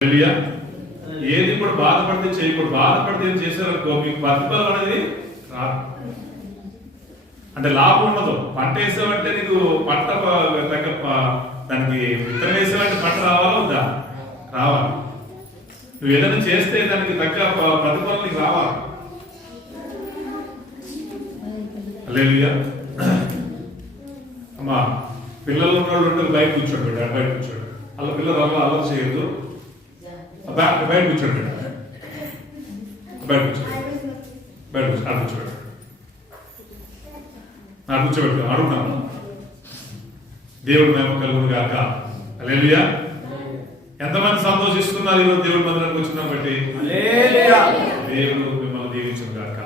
ఏది కూడా బాధపడితే చేయకూడదు. బాధపడితే ఏం చేశారనుకో మీకు ప్రతిఫలం అనేది రాదు, అంటే లాభం ఉండదు. పంట వేసావంటే నీకు పంట దానికి విత్తనం వేసావంటే పంట రావాలా వద్దా? రావాలి. నువ్వు ఏదైనా చేస్తే దానికి తగ్గ ప్రతిఫలం నీకు రావాలి. హల్లెలూయా. అమ్మా పిల్లలు ఉన్నవాళ్ళు బయట కూర్చోండి, బయట కూర్చోండి. అలా పిల్లలు అలా అల్లరి చేయొద్దు. బయట కూర్చోండి, బయట కూర్చోండి, బయట కూర్చోండి, నాకు కూర్చోబెట్టు. అడుగున్నాను. దేవుడు మేము కలుగును గాక. హల్లెలూయా. ఎంతమంది సంతోషిస్తున్నారు ఈరోజు దేవుడి మందిరానికి వచ్చిన బట్టి? దేవుడు మిమ్మల్ని దీవించును గాక.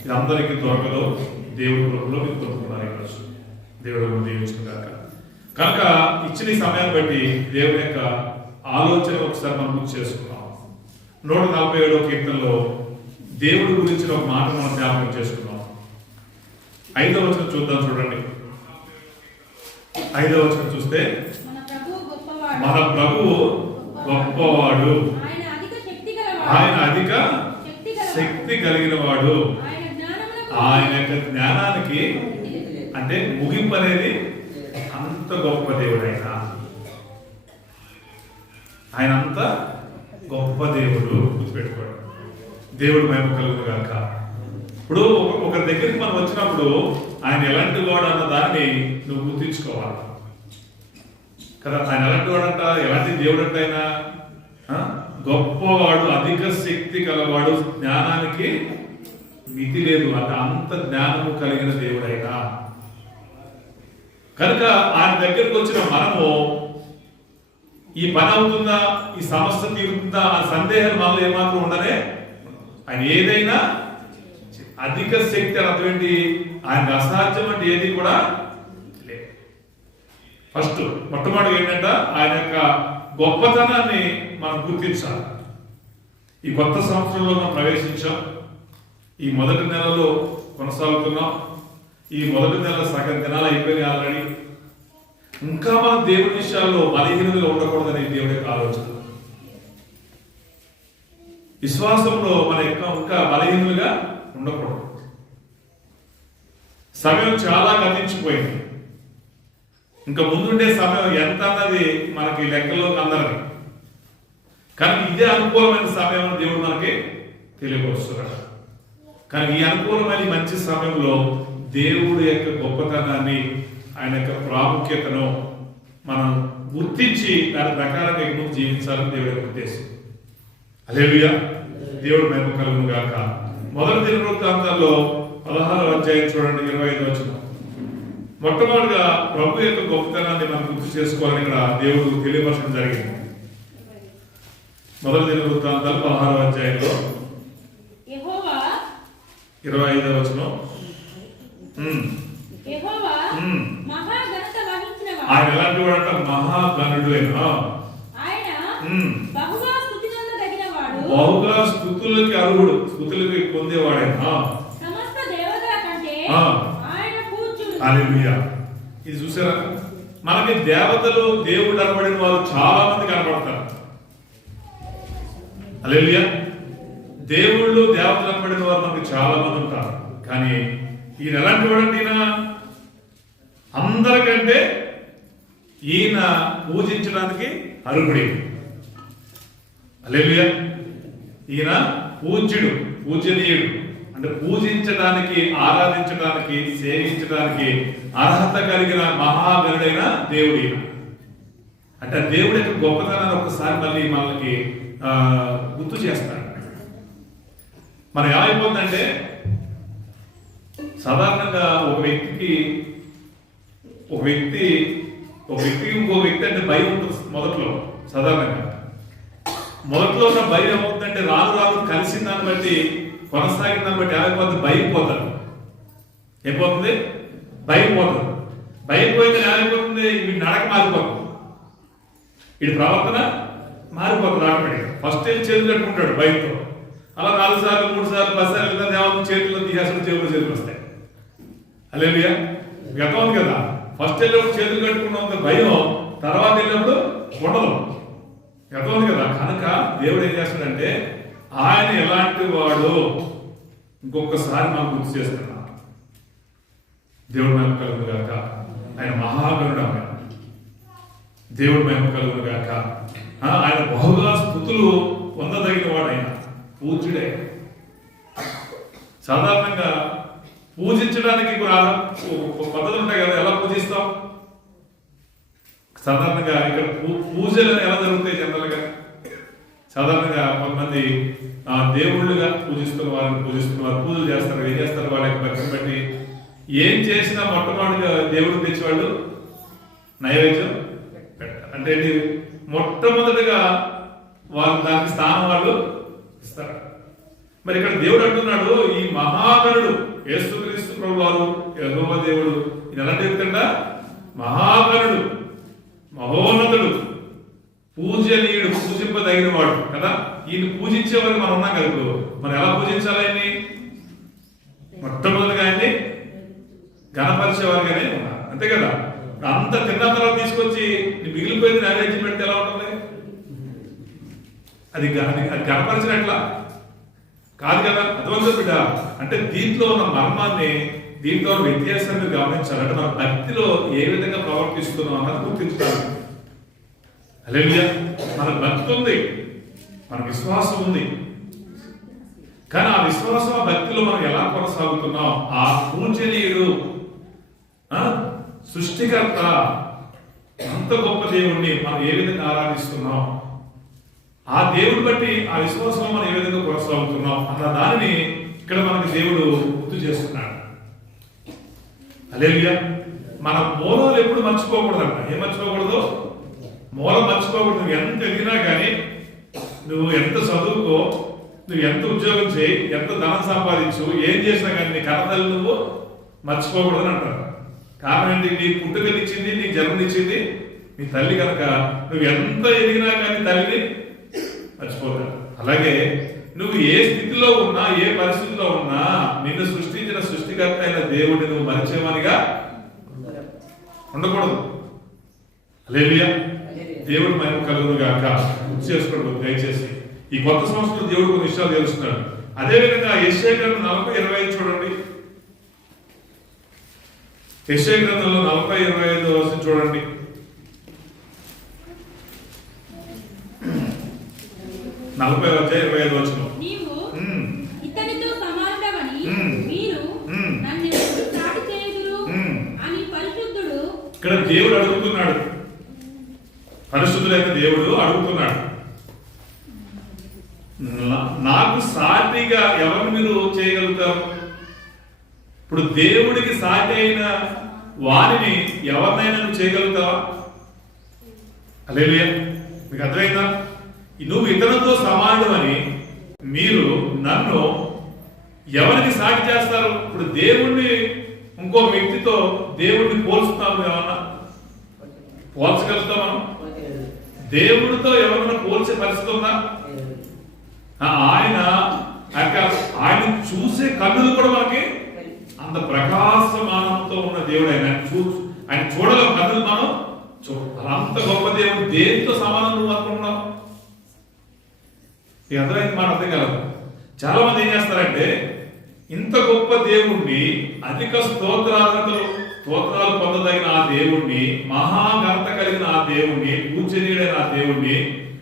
ఇది అందరికీ దొరకదు, దేవుడి కృపలో మీకు దొరుకుతున్నారు ఈరోజు. దేవుడు దీవించును గాక. కనుక ఇచ్చిన ఈ సమయాన్ని బట్టి దేవుని యొక్క ఆలోచన ఒకసారి మనం గుర్తు చేసుకున్నాం. 147వ కీర్తనలో దేవుడి గురించిన ఒక మాట మనం జ్ఞాపకం చేసుకున్నాం. 5వ వచనం చూద్దాం, చూడండి. 5వ వచనం చూస్తే మన ప్రభువు గొప్పవాడు, ఆయన అధిక శక్తి కలిగిన వాడు, ఆయన యొక్క జ్ఞానానికి అంటే ముగింపు అనేది అంత గొప్ప దేవుడు. ఆయన అంత గొప్ప దేవుడు. గుర్తుపెట్టుకోండి. దేవుడు మహిమ కలుగును గాక. ఇప్పుడు ఒకరి దగ్గరికి మనం వచ్చినప్పుడు ఆయన ఎలాంటి వాడు అన్న దాన్ని నువ్వు గుర్తించుకోవాలి కదా. ఆయన ఎలాంటి వాడంట, ఎలాంటి దేవుడు అంటే ఆయన గొప్పవాడు, అధిక శక్తి కలవాడు, జ్ఞానానికి మితి లేదు, అంటే అంత జ్ఞానము కలిగిన దేవుడైనా. కనుక ఆయన దగ్గరికి వచ్చిన మనము ఈ పని అవుతుందా, ఈ సమస్య తీరుతుందా ఆ సందేహం మనలో ఏమాత్రం ఉండనే. ఆయన ఏదైనా అధిక శక్తి అటువంటి ఆయన అసాధ్యం అంటే ఏది కూడా లేదు. ఫస్ట్ మొట్టమొదటి ఏంటంటే ఆయన యొక్క గొప్పతనాన్ని మనం గుర్తించాలి. ఈ కొత్త సంవత్సరంలో మనం ప్రవేశించాం. ఈ మొదటి నెలలో కొనసాగుతున్నాం. ఈ మొదటి నెల సగం దినాలు అయిపోయినాయి ఆల్రెడీ. ఇంకా మనం దేవుడి విషయాల్లో బలహీనంగా ఉండకూడదని దేవుడి యొక్క ఆలోచన. విశ్వాసంలో మన యొక్క ఇంకా బలహీనంగా ఉండకూడదు. సమయం చాలా గతించిపోయింది. ఇంకా ముందుండే సమయం ఎంత అన్నది మనకి లెక్కలో అందరిది. కానీ ఇదే అనుకూలమైన సమయం దేవుడు మనకి తెలియపరుస్తున్నాడు. కానీ ఈ అనుకూలమైన మంచి సమయంలో దేవుడి యొక్క గొప్పతనాన్ని, ఆయన యొక్క ప్రాముఖ్యతను మనం గుర్తించి దాని ప్రకారంగా ముందు జీవించాలని దేవుడి యొక్క ఉద్దేశం. హల్లెలూయా. దేవుడు మహిమ కలుగును గాక. మొదటి దినవృత్తాంతాల్లో 16వ అధ్యాయం చూడండి, 25వ వచనం. మొట్టమొదటిగా ప్రభు యొక్క గొప్పతనాన్ని మనం గుర్తు చేసుకోవాలని ఇక్కడ దేవుడు తెలియపరచడం జరిగింది. మొదటి దినవృత్తాంతాలు 16వ అధ్యాయంలో 25వ వచనం. ఆయన ఎలాంటి వాడంట? మహాగణుడు. బహుగా స్తుతులకి అర్హుడు, స్తుతులకి పొందేవాడైనా. హల్లెలూయా. ఇది చూసారా, మనకి దేవతలు దేవుడు అనబడిన వారు చాలా మంది కనబడతారు. హల్లెలూయా. దేవుళ్ళు దేవతలు అనబడిన వారు మనకి చాలా మంది ఉంటారు. కానీ ఈయన ఎలాంటి వాడంటే ఈయన అందరికంటే ఈయన పూజించడానికి అర్హుడే. హల్లెలూయా. ఈయన పూజ్యుడు, పూజనీయుడు, అంటే పూజించడానికి, ఆరాధించడానికి, సేవించడానికి అర్హత కలిగిన మహాగణుడైన దేవుడు ఈయన. అంటే దేవుడి యొక్క గొప్పతనాన్ని ఒకసారి మళ్ళీ మనకి గుర్తు చేస్తాడు. మనం ఏమైపోతుందంటే సాధారణంగా ఒక వ్యక్తికి ఇంకో వ్యక్తి అంటే భయం ఉంటుంది. మొదట్లో సాధారణంగా మొదట్లో ఉన్న భయం ఏమవుతుందంటే రాను కలిసిన దాన్ని బట్టి, కొనసాగిన దాన్ని బట్టి ఏమైపోతుంది? భయం పోతాడు. ఏమవుతుంది? భయం పోతుంది. భయం పోయితే ఏమైపోతుంది? వీడి నడక మారిపోతుంది, వీడి ప్రవర్తన మారిపోతుంది ఆటోమేటిక్గా. ఫస్ట్ ఏం చేతులు కట్టుకుంటాడు భయంతో. అలా 4 సార్లు 3 సార్లు 10 సార్లు దేవత చేతుల్లో తీసేసిన చేతులు వస్తాయి. హల్లెలూయా. గతం ఉంది కదా, ఫస్ట్ వెళ్ళినప్పుడు చేతులు కట్టుకున్నంత భయం తర్వాత వెళ్ళినప్పుడు ఉండదు. అర్థమవుతుంది కదా. కనుక దేవుడు ఏం చేస్తాడంటే ఆయన ఎలాంటి వాడు ఇంకొకసారి మనం గుర్తు చేస్తున్నాం. దేవుడు మహిమ కలుగును గాక. ఆయన మహాగణుడు, ఆయన దేవుడు మహిమ కలుగును గాక. ఆయన బహుగా స్తుతులు పొందదగిన వాడు, ఆయన పూజ్యుడే. సాధారణంగా పూజించడానికి పద్ధతులు ఉంటాయి కదా, ఎలా పూజిస్తాం? సాధారణంగా ఇక్కడ పూజలు ఎలా జరుగుతాయి? జనరల్గా సాధారణంగా కొంతమంది దేవుళ్ళుగా పూజిస్తున్న వారిని పూజలు చేస్తారు. ఏం చేస్తారు? వాళ్ళ యొక్క భక్తిని బట్టి ఏం చేసినా మొట్టమొదటిగా దేవుడు తెచ్చేవాళ్ళు నైవేద్యం పెట్టారు. అంటే మొట్టమొదటిగా వాళ్ళు దానికి స్థానం వాళ్ళు ఇస్తారు. మరి ఇక్కడ దేవుడు అంటున్నాడు, ఈ మహాగణుడు యేసుక్రీస్తు ప్రభువు వారు, యెహోవా దేవుడు, ఇది ఎలా చెప్తుందా? మహాగణుడు, మహోన్నతుడు, పూజనీయుడు, పూజింపదగిన వాడు కదా. ఈయన పూజించేవారు మనం ఉన్నాం కదా. ఇప్పుడు మనం ఎలా పూజించాలి? ఆయన్ని మొట్టమొదటిగా ఆయన్ని గణపరిచేవారుగానే ఉన్నారు, అంతే కదా. అంత తిన్న తర్వాత తీసుకొచ్చి మిగిలిపోయింది నైవేద్యం పెడితే ఎలా ఉంటుంది? అది గణపరిచినట్లా కాదు కదా. అర్థమవుతుంది బిడ్డ. అంటే దీంట్లో ఉన్న మర్మాన్ని, దీంట్లో వ్యత్యాసాన్ని గమనించాలంటే మన భక్తిలో ఏ విధంగా ప్రవర్తిస్తున్నాం అన్నది గుర్తించాలి. హల్లెలూయా. మన భక్తి ఉంది, మన విశ్వాసం ఉంది, కానీ ఆ విశ్వాసం, ఆ భక్తిలో మనం ఎలా కొనసాగుతున్నాం? ఆ పూజనీయుడు, సృష్టికర్త, అంత గొప్ప దేవుణ్ణి మనం ఏ విధంగా ఆరాధిస్తున్నాం, ఆ దేవుడు బట్టి ఆ విశ్వాసంలో మనం ఏ విధంగా కొనసాగుతున్నాం అన్న దానిని ఇక్కడ మనకి దేవుడు గుర్తు చేస్తున్నాడు. హల్లెలూయా. మన మూలాలు ఎప్పుడు మర్చిపోకూడదంట. ఏం మర్చిపోకూడదు? మూలం మర్చిపోకూడదు. నువ్వు ఎంత ఎదిగినా కానీ, నువ్వు ఎంత చదువుకో, నువ్వు ఎంత ఉద్యోగం చేయి, ఎంత ధనం సంపాదించు, ఏం చేసినా కానీ నీ కర్మలు నువ్వు మర్చిపోకూడదని అంటారు. కారణం ఏంటి? నీ పుట్టుకనిచ్చింది, నీ జన్మనిచ్చింది నీ తల్లి. కనుక నువ్వు ఎంత ఎదిగినా కానీ తల్లిని మర్చిపోతావు. అలాగే నువ్వు ఏ స్థితిలో ఉన్నా, ఏ పరిస్థితిలో ఉన్నా, నిన్ను సృష్టించిన సృష్టికర్త అయిన దేవుడిని నువ్వు మరిచేవానిగా ఉండకూడదు. హల్లెలూయా. దేవుడు మహిమ కలుగును గాక. గుర్తు చేసుకోండి దయచేసి. ఈ కొత్త సంవత్సరంలో దేవుడు కొన్ని విషయాలు తెలుస్తున్నాడు. అదేవిధంగా యెషయా గ్రంథం 40:25 చూడండి. యెషయా గ్రంథంలో 40:25 చూడండి. 40:25 నీవు ఇతనితో సమానుడవని మీరు నన్నెప్పుడు చాటి చేయుదురు అని పరిశుద్ధుడు. ఇక్కడ దేవుడు అడుగుతున్నాడు, పరిశుద్ధుడైన దేవుడు అడుగుతున్నాడు, నాకు సాటిగా ఎవరు మీరు చేయగలుగుతారు? ఇప్పుడు దేవుడికి సాటి అయిన వారిని ఎవరినైనా నువ్వు చేయగలుగుతావా? హల్లెలూయా. మీకు అర్థమైందా? నువ్వు ఇతరులతో సమానుడు అని మీరు నన్ను ఎవరికి సాటి చేస్తారు? ఇప్పుడు దేవుణ్ణి ఇంకో వ్యక్తితో దేవుణ్ణి పోల్చుతాము, ఏమన్నా పోల్చగలుగుతాం మనం? దేవుడితో ఎవరన్నా పోల్చే పరిస్థితి ఉందా? ఆయన చూసే కన్నులు కూడా మనకి అంత ప్రకాశమానంతో ఉన్న దేవుడు. ఆయన చూడగల కన్నులు మనం అంత గొప్ప దేవుడు. దేనితో సమానం నువ్వు అనుకుంటున్నావు? ఈ అర్థమైంది మాట అర్థం కలదు. చాలా మంది ఏం చేస్తారంటే, ఇంత గొప్ప దేవుణ్ణి, అధిక స్తోత్రాలు పొందదగిన ఆ దేవుణ్ణి, మహాఘనత కలిగిన ఆ దేవుణ్ణి, పూజనీయుడైన ఆ దేవుణ్ణి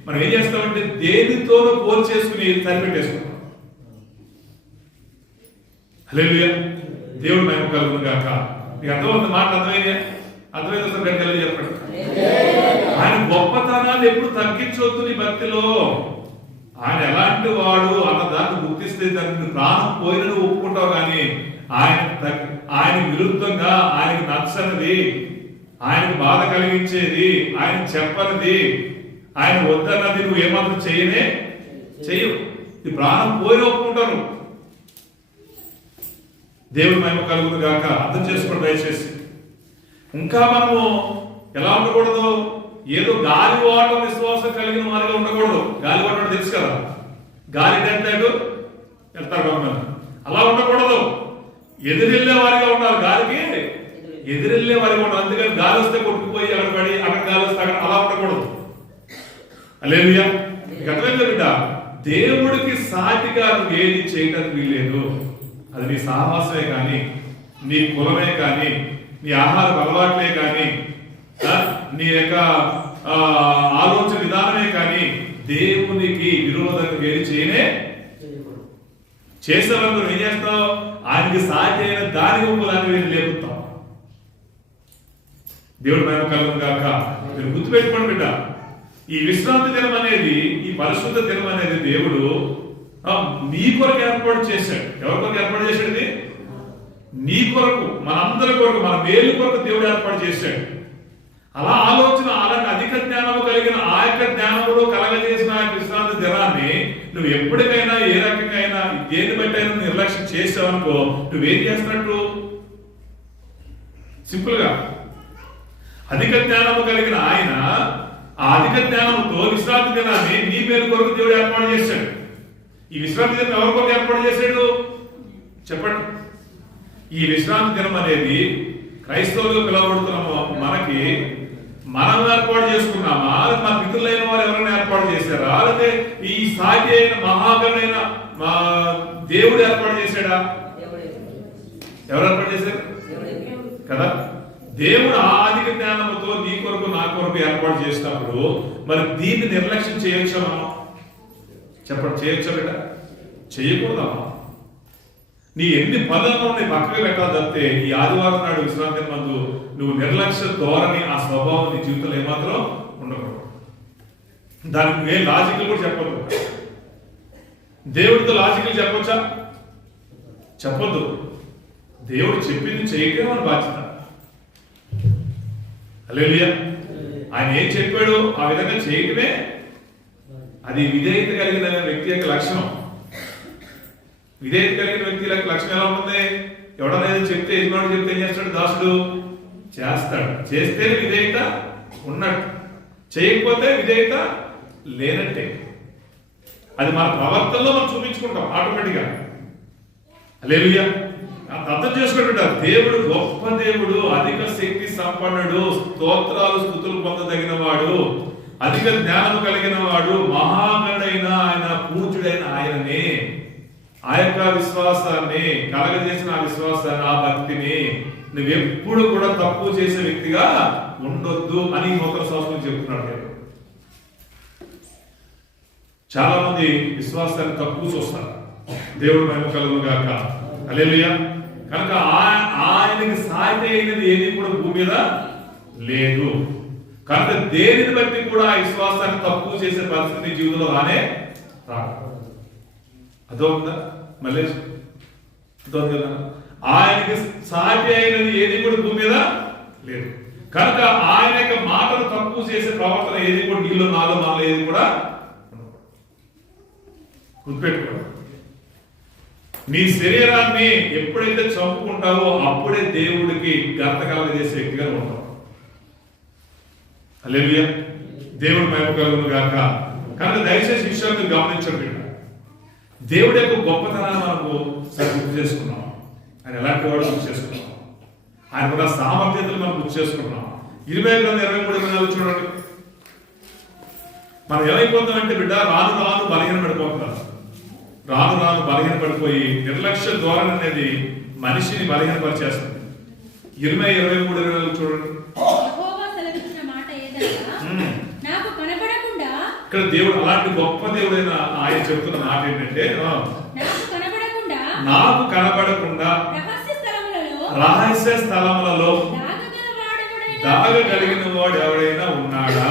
మనం ఏం చేస్తామంటే దేనితోనూ పోల్చేసుకుని సరిపెట్టేసుకుంటాం. హల్లెలూయా. దేవుడు మహిమ కలుగును గాక. మీకు అర్థమవుతుంది మాట? అర్థమైందా? అర్థమైంది చెప్పండి. ఆయన గొప్పతనాన్ని ఎప్పుడు తగ్గించవద్దు నీ భక్తిలో. ఆయన ఎలాంటి వాడు అన్న దాన్ని గుర్తిస్తే దాన్ని ప్రాణం పోయినని ఒప్పుకుంటావు. కానీ ఆయన విరుద్ధంగా, ఆయనకు నచ్చనిది, ఆయనకు బాధ కలిగించేది, ఆయన చెప్పనిది, ఆయన వద్దన్నది నువ్వు ఏమాత్రం చెయ్యవు. ఈ ప్రాణం పోయిన ఒప్పుకుంటారు. దేవుడి మహిమ కలుగును గాక. అర్థం చేసుకోండి దయచేసి. ఇంకా మనము ఎలా ఉండకూడదు? ఏదో గాలి వాడటం విశ్వాసం కలిగిన వారిగా ఉండకూడదు. గాలి వాడటం తెలుసు కదా, గాలి వెళ్తాడు వెళ్తారు గవర్నమెంట్. అలా ఉండకూడదు. ఎదురెళ్లే వారిగా ఉండాలి. గాలికి ఎదురెళ్లే వారిగా ఉండాలి. అందుకని గాలి వస్తే కొట్టుకుపోయి అక్కడ పడి, అక్కడ గాలి వస్తే అక్కడ, అలా ఉండకూడదు. హల్లెలూయా. నీకు అర్థమైందా బిడ్డ? దేవుడికి సాటిగా నువ్వు ఏది చేయడానికి వీల్లేదు. అది నీ సహవాసమే కానీ, నీ కులమే కానీ, నీ ఆహార అలవాట్లే కానీ, నీ యొక్క ఆలోచన విధానమే కానీ దేవునికి విరోధంగా ఏది చేయనే చేసేవాళ్ళు ఏం చేస్తావు? ఆయనకి సాటి అయిన దానికి ఉపదాన్ని వెళ్ళి లేపుతాం. దేవుడు మేము కలుగు కాక. మీరు గుర్తుపెట్టుకోండి బిడ్డ, ఈ విశ్రాంతి దినం అనేది, ఈ పరిశుద్ధ దినం అనేది దేవుడు నీ కొరకు ఏర్పాటు చేశాడు. ఎవరి కొరకు ఏర్పాటు చేశాడు? ఇది నీ కొరకు, మనందరి కొరకు, మన మేలు కొరకు దేవుడు ఏర్పాటు చేశాడు. అలా ఆలోచన, అలాంటి అధిక జ్ఞానము కలిగిన ఆ యొక్క జ్ఞానములో కలగజేసిన ఆ విశ్రాంతి దినాన్ని నువ్వు ఎప్పటికైనా ఏ రకంగా అయినా దేని బట్టి అయినా నిర్లక్ష్యం చేసావనుకో, నువ్వేం చేస్తున్నట్టు? సింపుల్ గా అధిక జ్ఞానము కలిగిన ఆయన ఆ అధిక జ్ఞానంతో విశ్రాంతి దినాన్ని నీ పేరు కొరకు దేవుడు ఏర్పాటు చేశాడు. ఈ విశ్రాంతి దినం ఎవరి కొరకు ఏర్పాటు చేశాడు చెప్పండి? ఈ విశ్రాంతి దినం అనేది క్రైస్తవులు పిలువబడుతున్నాము మనకి మనం ఏర్పాటు చేసుకున్నామా? మన పితృలైన వారు ఎవరైనా ఏర్పాటు చేశారా? లేకపోతే ఈ సాటి అయిన మహాగణైన దేవుడు ఏర్పాటు చేశాడా? ఎవరు ఏర్పాటు చేశారు కదా? దేవుడు ఆదిక జ్ఞానంతో నీ కొరకు నా కొరకు ఏర్పాటు చేసినప్పుడు మరి దీన్ని నిర్లక్ష్యం చేయొచ్చా మనం? చెప్పండి, చేయొచ్చా బిడ్డ? చేయకూడదమ్మా. నీ ఎన్ని పనులను నీ పక్కన పెట్టాలి తప్పితే ఈ ఆదివారం నాడు విశ్రాంతి మందు నువ్వు నిర్లక్ష్య ధోరణి, ఆ స్వభావం నీ జీవితంలో ఏమాత్రం ఉండకూడదు. దానికి నువ్వే లాజికల్ కూడా చెప్పొద్దు. దేవుడితో లాజికల్ చెప్పొచ్చా? చెప్పొద్దు. దేవుడు చెప్పింది చేయటమే మన బాధ్యత. హల్లెలూయా. ఆయన ఏం చెప్పాడు ఆ విధంగా చేయటమే అది విధేయత కలిగిన వ్యక్తి యొక్క లక్షణం. విధేయత కలిగిన వ్యక్తి యొక్క లక్షణం ఎలా ఉంటుంది? ఎవడన్నా చెప్తే, యజమానుడు చెప్తే ఏం చేస్తాడు? దాసుడు చేస్తాడు. చేస్తేనే విధేయత ఉన్నట్టు, చేయకపోతే విధేయత లేనట్టే. అది మన ప్రవర్తనలో మనం చూపించుకుంటాం ఆటోమేటిక్ గా. హల్లెలూయా. అర్థం చేసుకుంటారు. దేవుడు గొప్ప దేవుడు, అధిక శక్తి సంపన్నుడు, స్తోత్రాలు స్తుతులు పొందదగిన వాడు, అధిక జ్ఞానం కలిగిన వాడు, మహాగణుడైన ఆయన, పూజ్యుడైన ఆయననే. ఆ యొక్క విశ్వాసాన్ని కలగజేసిన ఆ విశ్వాసాన్ని, ఆ భక్తిని నువ్వెప్పుడు కూడా తప్పు చేసే వ్యక్తిగా ఉండొద్దు అని నూతన సంవత్సరం చెప్తున్నాడు దేవుడు. చాలా మంది విశ్వాసాన్ని తక్కువ చూస్తారు. దేవుడు మహిమ కలుగును గాక. హల్లెలూయా. కనుక ఆయనకి సాటి అయినది ఏది కూడా భూమి మీద లేదు. కనుక దేనిని బట్టి కూడా ఆ విశ్వాసాన్ని తక్కువ చేసే పరిస్థితి జీవితంలో రానే రాదు. అదో ఉందా? మళ్ళీ ఆయనకి సాటి అయినది ఏది కూడా భూమి మీద లేదు. కనుక ఆయన యొక్క మాటను తక్కువ చేసే ప్రవర్తన ఏది కూడా నీళ్ళు నాలో మనలో ఏది కూడా గుర్తుపెట్టుకోండి. నీ శరీరాన్ని ఎప్పుడైతే చంపుకుంటావో అప్పుడే దేవుడికి ఘనత కలగజేసే వ్యక్తిగా ఉంటావు. హల్లెలూయా. దేవుడు మహిమ కలుగును గాక. కనుక దయచేసి విషయాన్ని గమనించండి. దేవుడి యొక్క గొప్పతనాన్ని మనకు గుర్తు చేసుకున్నాం. ఆయన ఎలాంటి వాడు గుర్తు చేసుకున్నాం. ఆయన కూడా సామర్థ్యతలు మనం గుర్తు చేసుకున్నాం. 23 చూడండి. మనం ఏమైపోతామంటే బిడ్డ రాను రాను బలహీన పడిపోతున్నారు. రాను రాను బలహీన పడిపోయి నిర్లక్ష్య ధోరణి అనేది మనిషిని బలహీనపరిచేస్తుంది. 23 చూడండి. ఇక్కడ దేవుడు అలాంటి గొప్ప దేవుడైన ఆయన చెప్తున్న మాట ఏంటంటే, నాకు కనబడకుండా రహస్య స్థలములలో దాగగలిగిన వాడు ఎవడైనా ఉన్నాడా?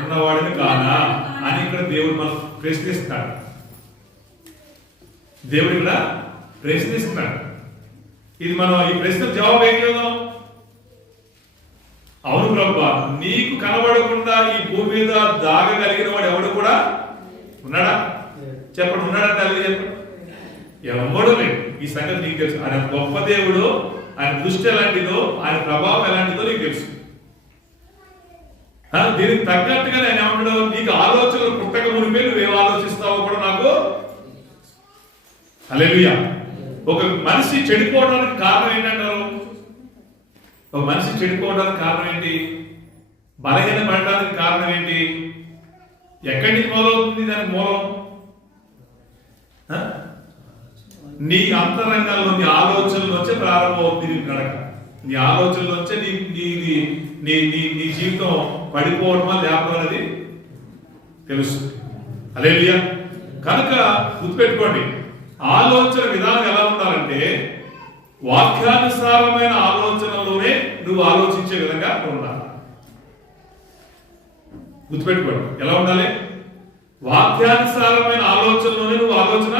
ఉన్నవాడిని కానా అని ఇక్కడ దేవుడు మనం ప్రశ్నిస్తాడు. దేవుడు ఇక్కడ ప్రశ్నిస్తున్నాడు. ఇది మనం ఈ ప్రశ్న జవాబు ఏం చేద్దాం? అవును ప్రభువా, నీకు కనబడకుండా ఈ భూమి మీద దాగగలిగిన వాడు ఎవడు కూడా ఉన్నాడా? చెప్పండి, ఉన్నాడంటే అది చెప్పండి. ఎవడు లేడు. ఈ సంగతి నీకు తెలుసు. ఆయన గొప్ప దేవుడు, ఆయన దృష్టి ఎలాంటిదో, ఆయన ప్రభావం ఎలాంటిదో నీకు తెలుసు. దీనికి తగ్గట్టుగా నేను ఏమంటాడు, నీకు ఆలోచనలు పుట్టక మునిపే నువ్వేం ఆలోచిస్తావో కూడా నాకు. హల్లెలూయా. ఒక మనిషి చెడిపోవడానికి కారణం ఏంటంటారు? ఒక మనిషి చెడిపోవడానికి కారణం ఏంటి? బలహీన పడడానికి కారణం ఏంటి? ఎక్కడి నుంచి మొదలవుతుంది దానికి మూలం? నీ అంతరంగంలో నీ ఆలోచనలోంచే ప్రారంభమవుతుంది నీ నడక. నీ ఆలోచనలోంచే నీ నీ నీ నీ నీ జీవితం పడిపోవడమా లేకపోవడం అనేది తెలుస్తుంది. హల్లెలూయా. కనుక గుర్తుపెట్టుకోండి, ఆలోచన విధానం ఎలా ఉండాలంటే వాక్యానుసారమైన ఆలోచనలోనే నువ్వు ఆలోచించే విధంగా ఉండాలి. గుర్తుపెట్టుకోండి, ఎలా ఉండాలి? వాక్యానుసారమైన ఆలోచనలోనే నువ్వు ఆలోచన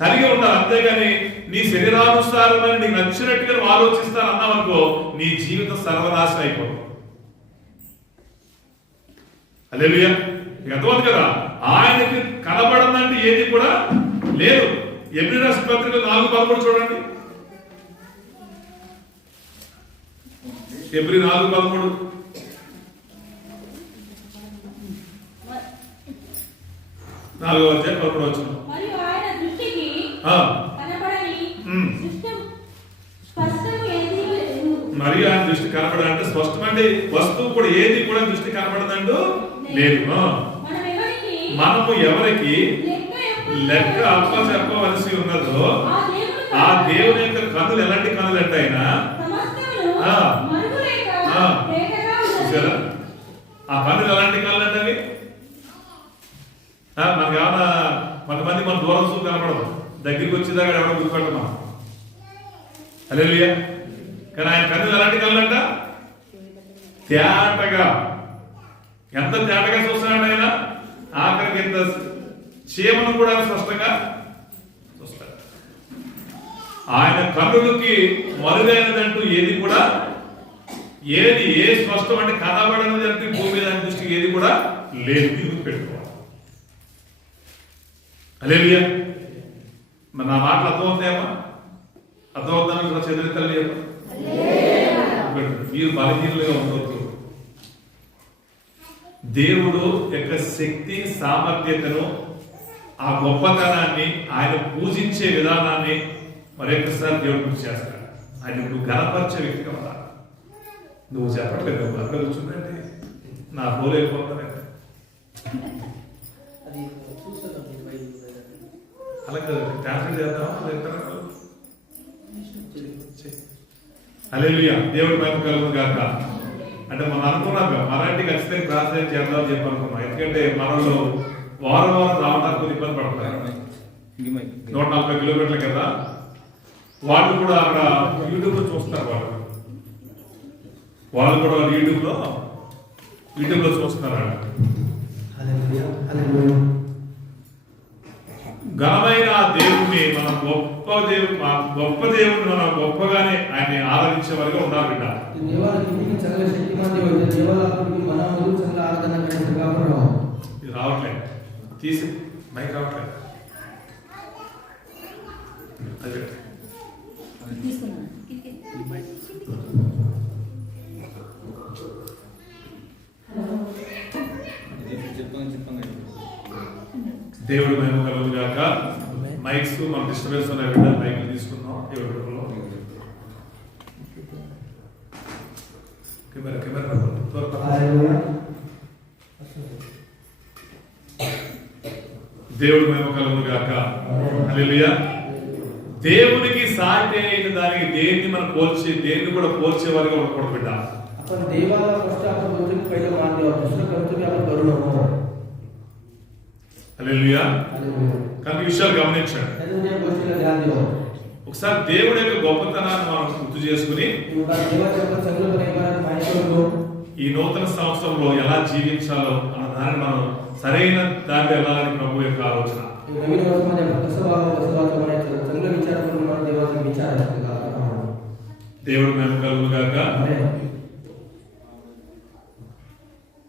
కలిగి ఉండాలి. అంతేగాని నీ శరీరానుసారమైన నీకు నచ్చినట్టుగా నువ్వు ఆలోచిస్తానన్నావనుకో నీ జీవితం సర్వనాశనం అయిపోతుంది. హల్లెలూయా. అర్థమవుతుంది కదా? ఆయనకి కనబడదంటే ఏది కూడా లేదు. ఎబ్రీ రాసిన పత్రిక 4:13 చూడండి. ఎబ్రీ 4:13 4:11 మరియు ఆయన దృష్టికి కనబడని మరియు ఆయన దృష్టి కనబడంటే స్పష్టమంటే వస్తువు కూడా ఏది కూడా దృష్టి కనబడదంటూ లేదు. మనము ఎవరికి లెక్క అప్ప చెప్పవలసి ఉన్నదో ఆ దేవుని యొక్క కన్నులు ఎలాంటి కన్నులు అంటే ఆయన ఆ కన్నులు ఎలాంటి కన్నులు అంటే అవి మనకి ఏమన్నా కొంతమంది మన దూరం చూపు కనపడదు, దగ్గరికి వచ్చేదాకా ఎవరో గుర్తుపెట్టం మనం. హల్లెలూయా. కానీ ఆయన కన్నులు ఎలాంటి కన్నులంట? తేటగా. ఎంత తేటగా చూస్తున్నాడు ఆయన, ఆఖరికి ఎంత చీమను కూడా స్పష్టంగా చూస్తాడు. ఆయన కన్నులకి మరుగైనదంటూ ఏది కూడా ఏది ఏ స్పష్టం అంటే కనబడనది అంటే భూమి మీద దృష్టికి ఏది కూడా లేదు. గుర్తుపెట్టుకోవాలి. హల్లెలూయా. మరి నా మాటలు అర్థమవుతాయమ్మా? అర్థమవుతాను చదివితల్లి మీరు బలహీనులుగా ఉండవద్దు. దేవుడు యొక్క శక్తి సామర్థ్యతను ఆ గొప్పతనాన్ని ఆయన పూజించే విధానాన్ని మరొకసారి దేవుడు గుర్తు చేస్తాడు. ఆయన నువ్వు గణపరిచే వ్యక్తిగా ఉండాలి. నువ్వు చెప్పట్లేదు అక్కడ కూర్చుందండి నా బోలు అయిపోతానండి అలా కదా ట్రాన్స్లేట్ చేద్దాం. హల్లెలూయా. దేవుడి మహిమ కలుగును గాక. అంటే మనం అనుకున్నాం మరాఠీ ఖచ్చితంగా ట్రాన్స్లేట్ చేద్దామని చెప్పి అనుకున్నాం. ఎందుకంటే మనలో వారం రావడానికి కొన్ని ఇబ్బంది పడతారు. 140 కిలోమీటర్లు కదా. వాళ్ళు కూడా అక్కడ యూట్యూబ్ లో చూస్తారు. వాళ్ళు కూడా యూట్యూబ్ లో చూస్తున్నారు. ఘనమైన ఆ దేవుణ్ణి మనం గొప్ప దేవుడిని మనం గొప్పగానే ఆయన ఆరాధించే వారిగా ఉండాలి బిడ్డ. ఇది రావట్లేదు, తీసి మైక్ రావట్లేదు. దేవుడి మహిమ కలుగును గాక. మైక్స్ మనం డిస్టర్బెన్స్ ఉన్నాయి బిడ్డ. మైక్ తీసుకుందాం. దేవుడి మహిమ కలుగును గాక. హల్లెలూయా. దేవునికి సాటి అయిన దానికి దేన్ని మనం దేన్ని కూడా పోల్చే వారిగా ఉండకూడదు బిడ్డ. హల్లెలూయా. కానీ విషయాలు గమనించండి. ఒకసారి దేవుడి యొక్క గొప్పతనాన్ని మనం గుర్తు చేసుకుని ఈ నూతన సంవత్సరంలో ఎలా జీవించాలో అన్న దాన్ని మనం సరైన దారిలో వెళ్ళాలని ప్రభు యొక్క ఆలోచన. దేవుడు మేము కలుగును గాక.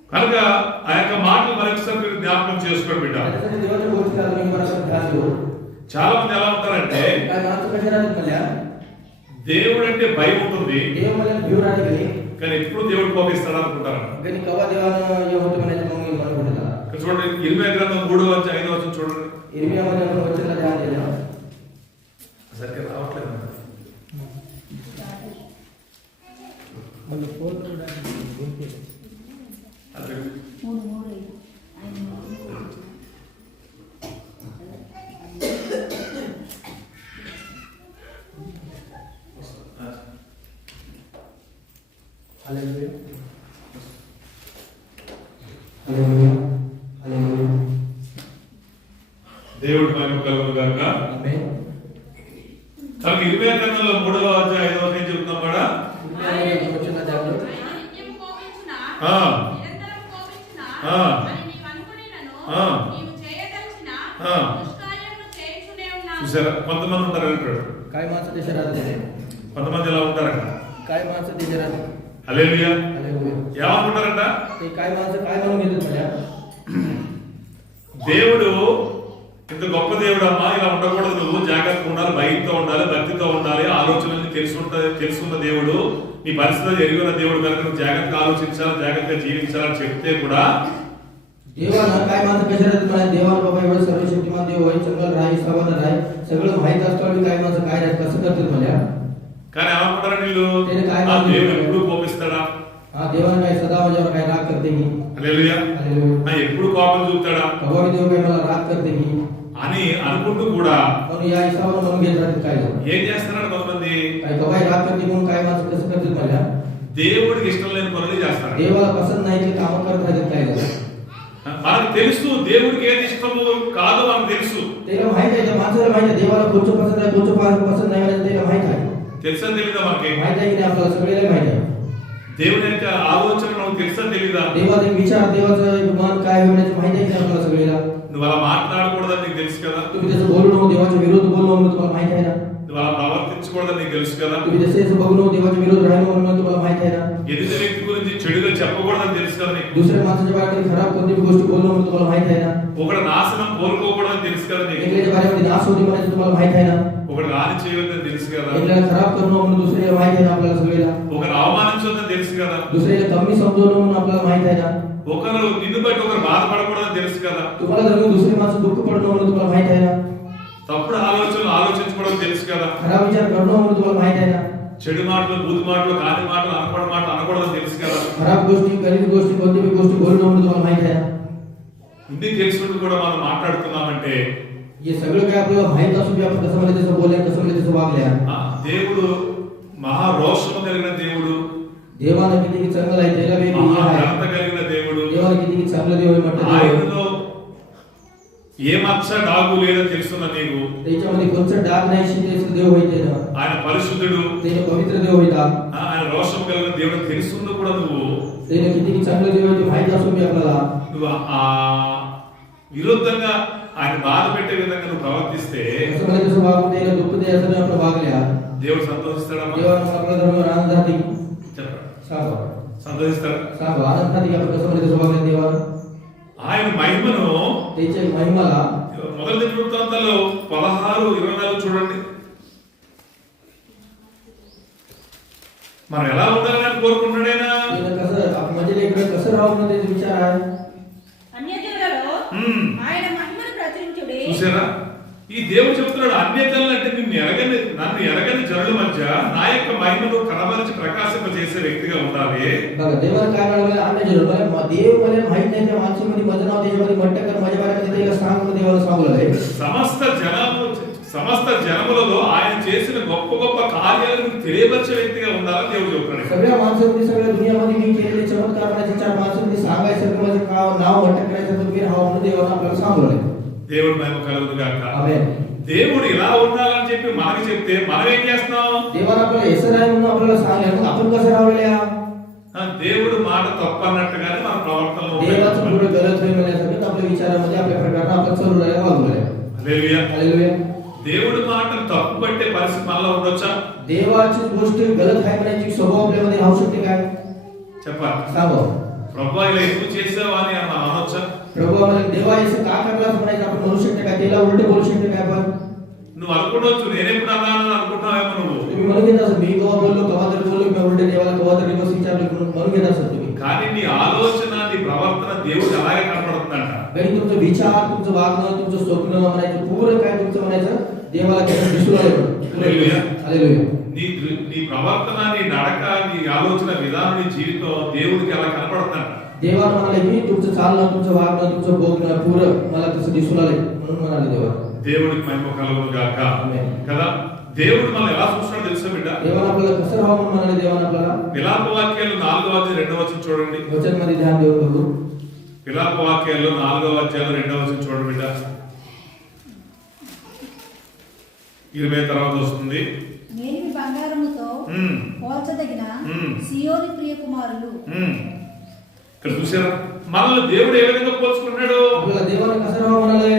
కనుక ఆ యొక్క మాటలు మరొకసారి మీరు జ్ఞాపకం చేసుకోండి బిడ్డ. చాలా మంది ఎలా ఉంటారంటే దేవుడు అంటే భయం ఉంటుంది కానీ ఎప్పుడు దేవుడు కోపిస్తాడు అనుకుంటారు. చూడండి 20 గ్రంథం 3:5 చూడండి. సరిగ్గా రావట్లేదు. వాళ్ళు ఫోన్లో కూడా వినిపించలేదు. అదే. హల్లెలూయా. హల్లెలూయా. హల్లెలూయా. దేవుడి మహిమ కలుగును గాక. ఆమేన్. కాబట్టి 20వ గ్రంథంలో 3వ అధ్యాయం 5వ వచనం చెప్తున్నాం కూడా. వచ్చిన దాంట్లో నిత్యము కోపించునా, ఆ. నిరంతరం కోపించునా ఆ. అని నీవు అనుకొనినను, ఆ. నీవు చేయదలచిన ఆ. దుష్కార్యములు చేయుచునే ఉన్నావు. చూసారా, కొంతమంది ఉంటారు అంటాడు, काय माणसं देशात राहते కొంతమంది ఇలా ఉంటారంట. काय माणसं देशात राहते హల్లెలూయా. हालेलुया. ఏమనుకుంటారంట? ते काय माणसं काय म्हणून घेतात म्हणजे దేవుడు ఇంత గొప్ప దేవుడు అమ్మా, ఇలా ఉండకూడదు, నువ్వు జాగ్రత్తగా ఉండాలి, భయంతో ఉండాలి, భక్తితో ఉండాలి, ఆలోచనల్ని తెలుసున్న దేవుడు, నీ పరిస్థితులు ఎరుగున్న దేవుడు కనుక నువ్వు జాగ్రత్తగా ఆలోచించాలి, జాగ్రత్తగా జీవించాలని చెప్తే కూడా देवाला काय माणसं कशा राहतात मला देवाला बाबा एवढं सर्वशक्तिमान देव आहे, सगळं राही सवान राही सगळं माहित असतं काय माणसं काय राहत कसं करतात मला కానీ ఏమనుకుంటారు వీళ్ళు, ఆ దేవుడు ఎప్పుడు కోపిస్తాడా, हा देवाला काय सदा माझ्यावर काय राग करते की హల్లెలూయా, हालेलुया. ఎప్పుడు కోపం చూపుతాడా कवा देव काय मला राग करते की అని అనుకుంటూ కూడా म्हणून या हिसाबानं म्हणून घेत राहतात काय जण. ఏం చేస్తున్నాడు కొంతమంది, काय कवाय राग करते म्हणून काय माणसं कसं करतात मला దేవుడికి ఇష్టం లేని పనులు చేస్తాడు. देवाला पसंत नाही ते कामं करत राहतात काय जण. మనకు తెలుసు దేవుడికి ఏది ఇష్టము కాదు మనకు తెలుసు, त्याला माहित आहे त्या माणसाला माहित आहे देवाला कोणचं पसंत आहे कोणचं पसंत नाही मला त्याला माहित आहे తెలుసా తెలీదా మనకి, माहित आहे की नाही आपल्याला सगळ्याला माहित आहे దేవుని యొక్క ఆలోచన మనకు తెలుసా తెలీదా, देवाचा विचार देवाचं मन काय होण्याचं माहित आहे की नाही आपल्याला सगळ्याला. నువ్వు అలా మాట్లాడకూడదని నీకు తెలుసు కదా, तुम्ही त्याचं बोलू नको देवाच्या विरोध बोलू नको तुम्हाला माहित आहे ना. నువ్వు అలా ప్రవర్తించకూడదని నీకు తెలుసు కదా, तुम्ही जसे बघू नको देवाच्या विरोध राहिलो म्हणून तुम्हाला माहित आहे ना. ఎదుటి వ్యక్తి గురించి చెడుగా చెప్పకూడదని తెలుసు కదా నీకు, दुसऱ्या माणसाच्या बारेमध्ये खराब कोणती गोष्ट बोलू नको तुम्हाला माहित आहे ना. ఒకటి నాశనం కోరుకోకూడదని తెలుసు కదా నీకు, एकल्याच्या बारेमध्ये नाश होते म्हणायचं तुम्हाला माहित आहे ना. ఒకటి హాని చేయవద్దని తెలుసు కదా, एकल्याला खराब करू नको म्हणून दुसऱ्याला माहित आहे ना आपल्याला सगळ्याला. ఒకరు అవమానించొద్దని తెలుసు కదా, दुसऱ्याला कमी समजवू नको म्हणून आपल्याला माहित आहे ना. ఒకరు నిన్ను బట్టి ఒకరు బాధపడకూడదని తెలుసు కదా, तुम्हाला जर दुसरी माणसं दुःख पडू नको म्हणून तुम्हाला माहित आहे ना. తప్పుడు ఆలోచనలు ఆలోచించుకోవడం తెలుసు కదా, खराब विचार करू नको म्हणून तुम्हाला माहित आहे ना. చెడు మాటలు బూతు మాటలు కాని మాటలు అనకూడని మాటలు అనకూడదని తెలుసు కదా, खराब गोष्टी गरीब गोष्टी कोणत्याही गोष्टी बोलू नको म्हणून तुम्हाला माहित आहे ना. ఇన్ని తెలుసుకుంటూ కూడా మనం మాట్లాడుతున్నామంటే हे सगळं काय आपल्याला माहित असून बी आपण कसं म्हणजे तसं बोलल्या कसं म्हणजे तसं वागल्या. ఆ దేవుడు మహా రోషము కలిగిన దేవుడు, देवाला किती चांगलं आहे त्याला बी మహా आहे. ఘనత కలిగిన దేవుడు, देवाला किती चांगलं देव आहे म्हटलं देव. ఆయనలో ఏ మచ్చ డాగు లేదో తెలుసున్న నీవు, त्याच्यामध्ये कोणचं डाग नाही शिंदेचं देव होय त्याला. ఆయన పరిశుద్ధుడు, त्याने पवित्र देव होता. ఆయన రోషం కలిగిన దేవుడు తెలుసున్న కూడా నువ్వు त्याने किती चांगलं देव आहे ते माहित असून बी आपल्याला నువ్వు ఆ విరుద్ధంగా ఆయన బాధ పెట్టే విధంగా నువ్వు ప్రవర్తిస్తే कसं म्हणजे तसं वागून द्यायला दुःख द्यायचं नाही आपण वागल्या. దేవుడు సంతోషిస్తాడమ్మా, देवाला आपल्या धर्मावर आनंद राहते की చెప్పండి, सांगा సంతోషిస్తాడు. सांगा आनंद राहते की आपण कसं म्हणजे तसं वागल्या देवाला. ఆయన మహిమను त्याच्या महिमाला మొదటి వృత్తాంతాల్లో 16:24 చూడండి. మనం ఎలా ఉండాలని ఆయన కోరుకుంటున్నాడైనా, त्यानं कसं आपण म्हणजे इकडे कसं राहू म्हणून त्याचा विचार आहे. అన్యజనులలో ఆయన మహిమను ప్రచురించుడి. చూసారా, ఈ దేవుడు చెప్తున్నాడు అన్యజనులు అంటే నన్ను ఎరగని జనుల మధ్య నా యొక్క మహిమను కనబరిచి ప్రకాశింపజేసే వ్యక్తిగా ఉండాలి. बघा देवाला काय म्हणाले अन्य जन मला देव मला माहित नाही त्या माणसामध्ये माझं नाव त्याच्यामध्ये म्हटलं कर माझ्या बारेमध्ये त्याला सांग म्हणून देवाला सांगू लागले. సమస్త జనములలో ఆయన చేసిన గొప్ప గొప్ప కార్యాలను తెలియపరిచే వ్యక్తిగా ఉండాలని దేవుడు చెప్తున్నాడు. सगळ्या माणसांमध्ये सगळ्या दुनियामध्ये मी केलेले चमत्कार म्हणायचे चार माणसांमध्ये सांगायचं माझं नाव म्हटलं करायचं तर मी राहावं म्हणून देवाला आपल्याला सांगू लागले. దేవుడు మహిమ కలుగును గాక. आमेन. దేవుడు ఇలా ఉండాలని చెప్పి మనకి చెప్తే మనం ఏం చేస్తున్నాం, देवाला आपल्याला हेसर आहे म्हणून आपल्याला सांगले मग आपण कसं राहावल्या. దేవుడు మాట తప్పు అన్నట్టుగానే మన ప్రవర్తనలో देवाचं पुढे गलत होईल म्हणण्यासाठी आपल्या विचारामध्ये आपल्या प्रकाराने आपण चालू राहायला वागू लागले. హల్లెలూయా. हालेलुया. దేవుడి మాటను తప్పు పట్టే పరిస్థితి మనలో ఉండొచ్చా? देवाची गोष्ट गलत आहे म्हणायची स्वभाव आपल्यामध्ये राहू शकते काय చెప్పాలి. सांगो. ప్రభువా ఇలా ఎందుకు చేసావు అని మనం అనొచ్చా? प्रभू आम्हाला देवा असं का करला असं म्हणायचं आपण म्हणू शकते काय त्याला उलटे बोलू शकते काय आपण. నువ్వు అనుకోవచ్చు నేనెప్పుడు అన్నానని అనుకుంటున్నావేమో నువ్వు, तुम्ही म्हणून घेत असं मी कवा बोललो कवा तरी बोललो मी उलटे देवाला कवा तरी बस विचारलो म्हणून घेत असं तुम्ही. కానీ నీ ఆలోచన నీ ప్రవర్తన దేవుడు అలాగే కనపడుతుందంట. गणी तुमचं विचार तुमचं वागणं तुमचं स्वप्न म्हणायचं पूर्ण काय तुमचं म्हणायचं देवाला त्याचं दिसून आलं. हालेलुया. हालेलुया. నీ ప్రవర్తన, నీ నడక, నీ ఆలోచన విధానం, నీ జీవితం దేవుడికి ఎలా కనపడుతుందంట. देवाला म्हणाले की तुमचं चालणं, तुमचं वागणं, तुमचं बोलणं पूर्ण मला तसं दिसून आले म्हणून म्हणाले देवा. దేవుడికి మహిమ కలుగును గాక. కదా, దేవుడు మనం ఎలా చూస్తున్నాడో తెలుసా బిడ్డ? देवाला आपल्याला कसं राहावं म्हणून म्हणाले देवाला आपल्याला. విలాప వాక్యాలు 4వ అధ్యాయం 2వ వచనం చూడండి. वचन मध्ये ध्यान देऊन बघू. విలాప వాక్యాలు 4వ అధ్యాయం 2వ వచనం చూడండి బిడ్డ. 20 తర్వాత వస్తుంది. నేను బంగారముతో పోల్చదగిన సియోని ప్రియ కుమారులు. ఇక్కడ చూసారా, మనల్ని దేవుడు ఏ విధంగా పోల్చుకుంటున్నాడు? आपल्याला देवाला कसं राहावं म्हणाले?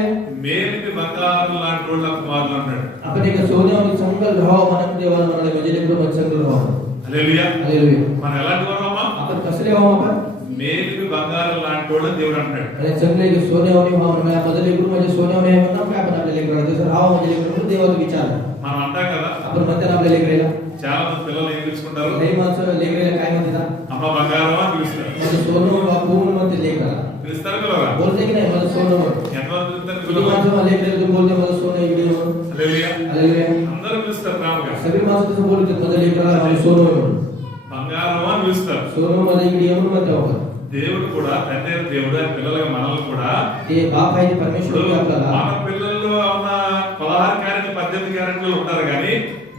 మేలిమి బంగారం లాంటి వాళ్ళ కుమారులు అన్నాడు. आपण एक सोन्यावर चांगलं राहावं म्हणून देवाला म्हणाले, म्हणजे लेकरं चांगलं राहावं. హల్లెలూయా. हालेलुया. మనం ఎలాంటి వారమ్మా? आपण कसले राहावं आपण? మేలిమి బంగారం లాంటి వాళ్ళని దేవుడు అంటాడు. आणि चांगले एक सोन्यावर राहावं म्हणजे माझं लेकरू म्हणजे सोन्यावर आहे म्हणून काय आपण आपल्या लेकराला तसं राहावं म्हणजे लेकरू म्हणून देवाचा विचार. మనం అంటాం కదా, आपण म्हणतात आपल्या लेकराला. చాలా మంది పిల్లలు ఏం పిలుచుకుంటారు? नाही माणसं लेकराला काय म्हणतात? అమ్మ బంగారం అని పిలుస్తారు. माझं सोनं बापू म्हणून म्हणते लेकराला. పిలుస్తారు పిల్లరా? बोलते की नाही माझं सोनं म्हणून? ఎంతమంది పిలుస్తారు किती పిల్లలు? माणसं लेकराला तू बोलते माझं सोनं इकडे म्हणून. హల్లెలూయా. हालेलुया. అందరూ పిలుస్తారు ప్రేమగా. सगळी माणसं तसं बोलतात माझं लेकराला माझं सोनं म्हणून. బంగారం అని పిలుస్తారు. सोनं माझं इकडे म्हणून म्हणते आपण. దేవుడు కూడా, తండ్రి అయిన దేవుడు ఆయన పిల్లలుగా మనల్ని కూడా, ते बाप आहे ते परमेश्वर ఇప్పుడు आहे आपल्याला. మన పిల్లల్లో ఉన్న 16 క్యారెట్లు 18 క్యారెట్లు ఉంటారు కానీ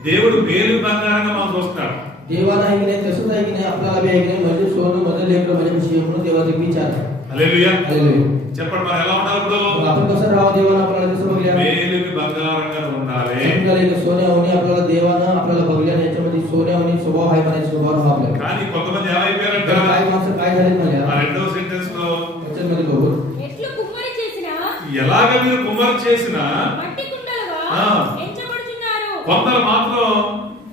దేవుడు మేలు బంగారంగా మనం చూస్తున్నాడు. देवाला आहे की नाही तसंच आहे की नाही आपल्याला बी आहे की नाही म्हणजे सोनं माझं लेकरं माझ्यापाशी आहे म्हणून देवाचा विचार आहे. హల్లెలూయా. हालेलुया. చెప్పండి, మనం ఎలా ఉండాలి ఇప్పుడు? मग आपण कसं राहावं देवाला आपल्याला कसं बघल्या? మేలుని బంగారంగా ఉండాలి. आपल्याला एक सोन्यावणी आपल्याला देवानं आपल्याला बघल्या याच्यामध्ये सोन्यावणी स्वभाव आहे म्हणायचा स्वभाव राहा आपल्याला. కానీ కొంతమంది ఎలా అయిపోయారంట? तर काय माणसं काय झालेत ఆ म्हणल्या? రెండవ సెంటెన్స్ లో वचनमध्ये बघू. ఎట్లు కుమ్మరి చేసినా ఎలాగ మీరు కుమ్మరి చేసినా మట్టి కుండలుగా ఆ. ఎంచబడుచున్నారు. కొందరు మాత్రం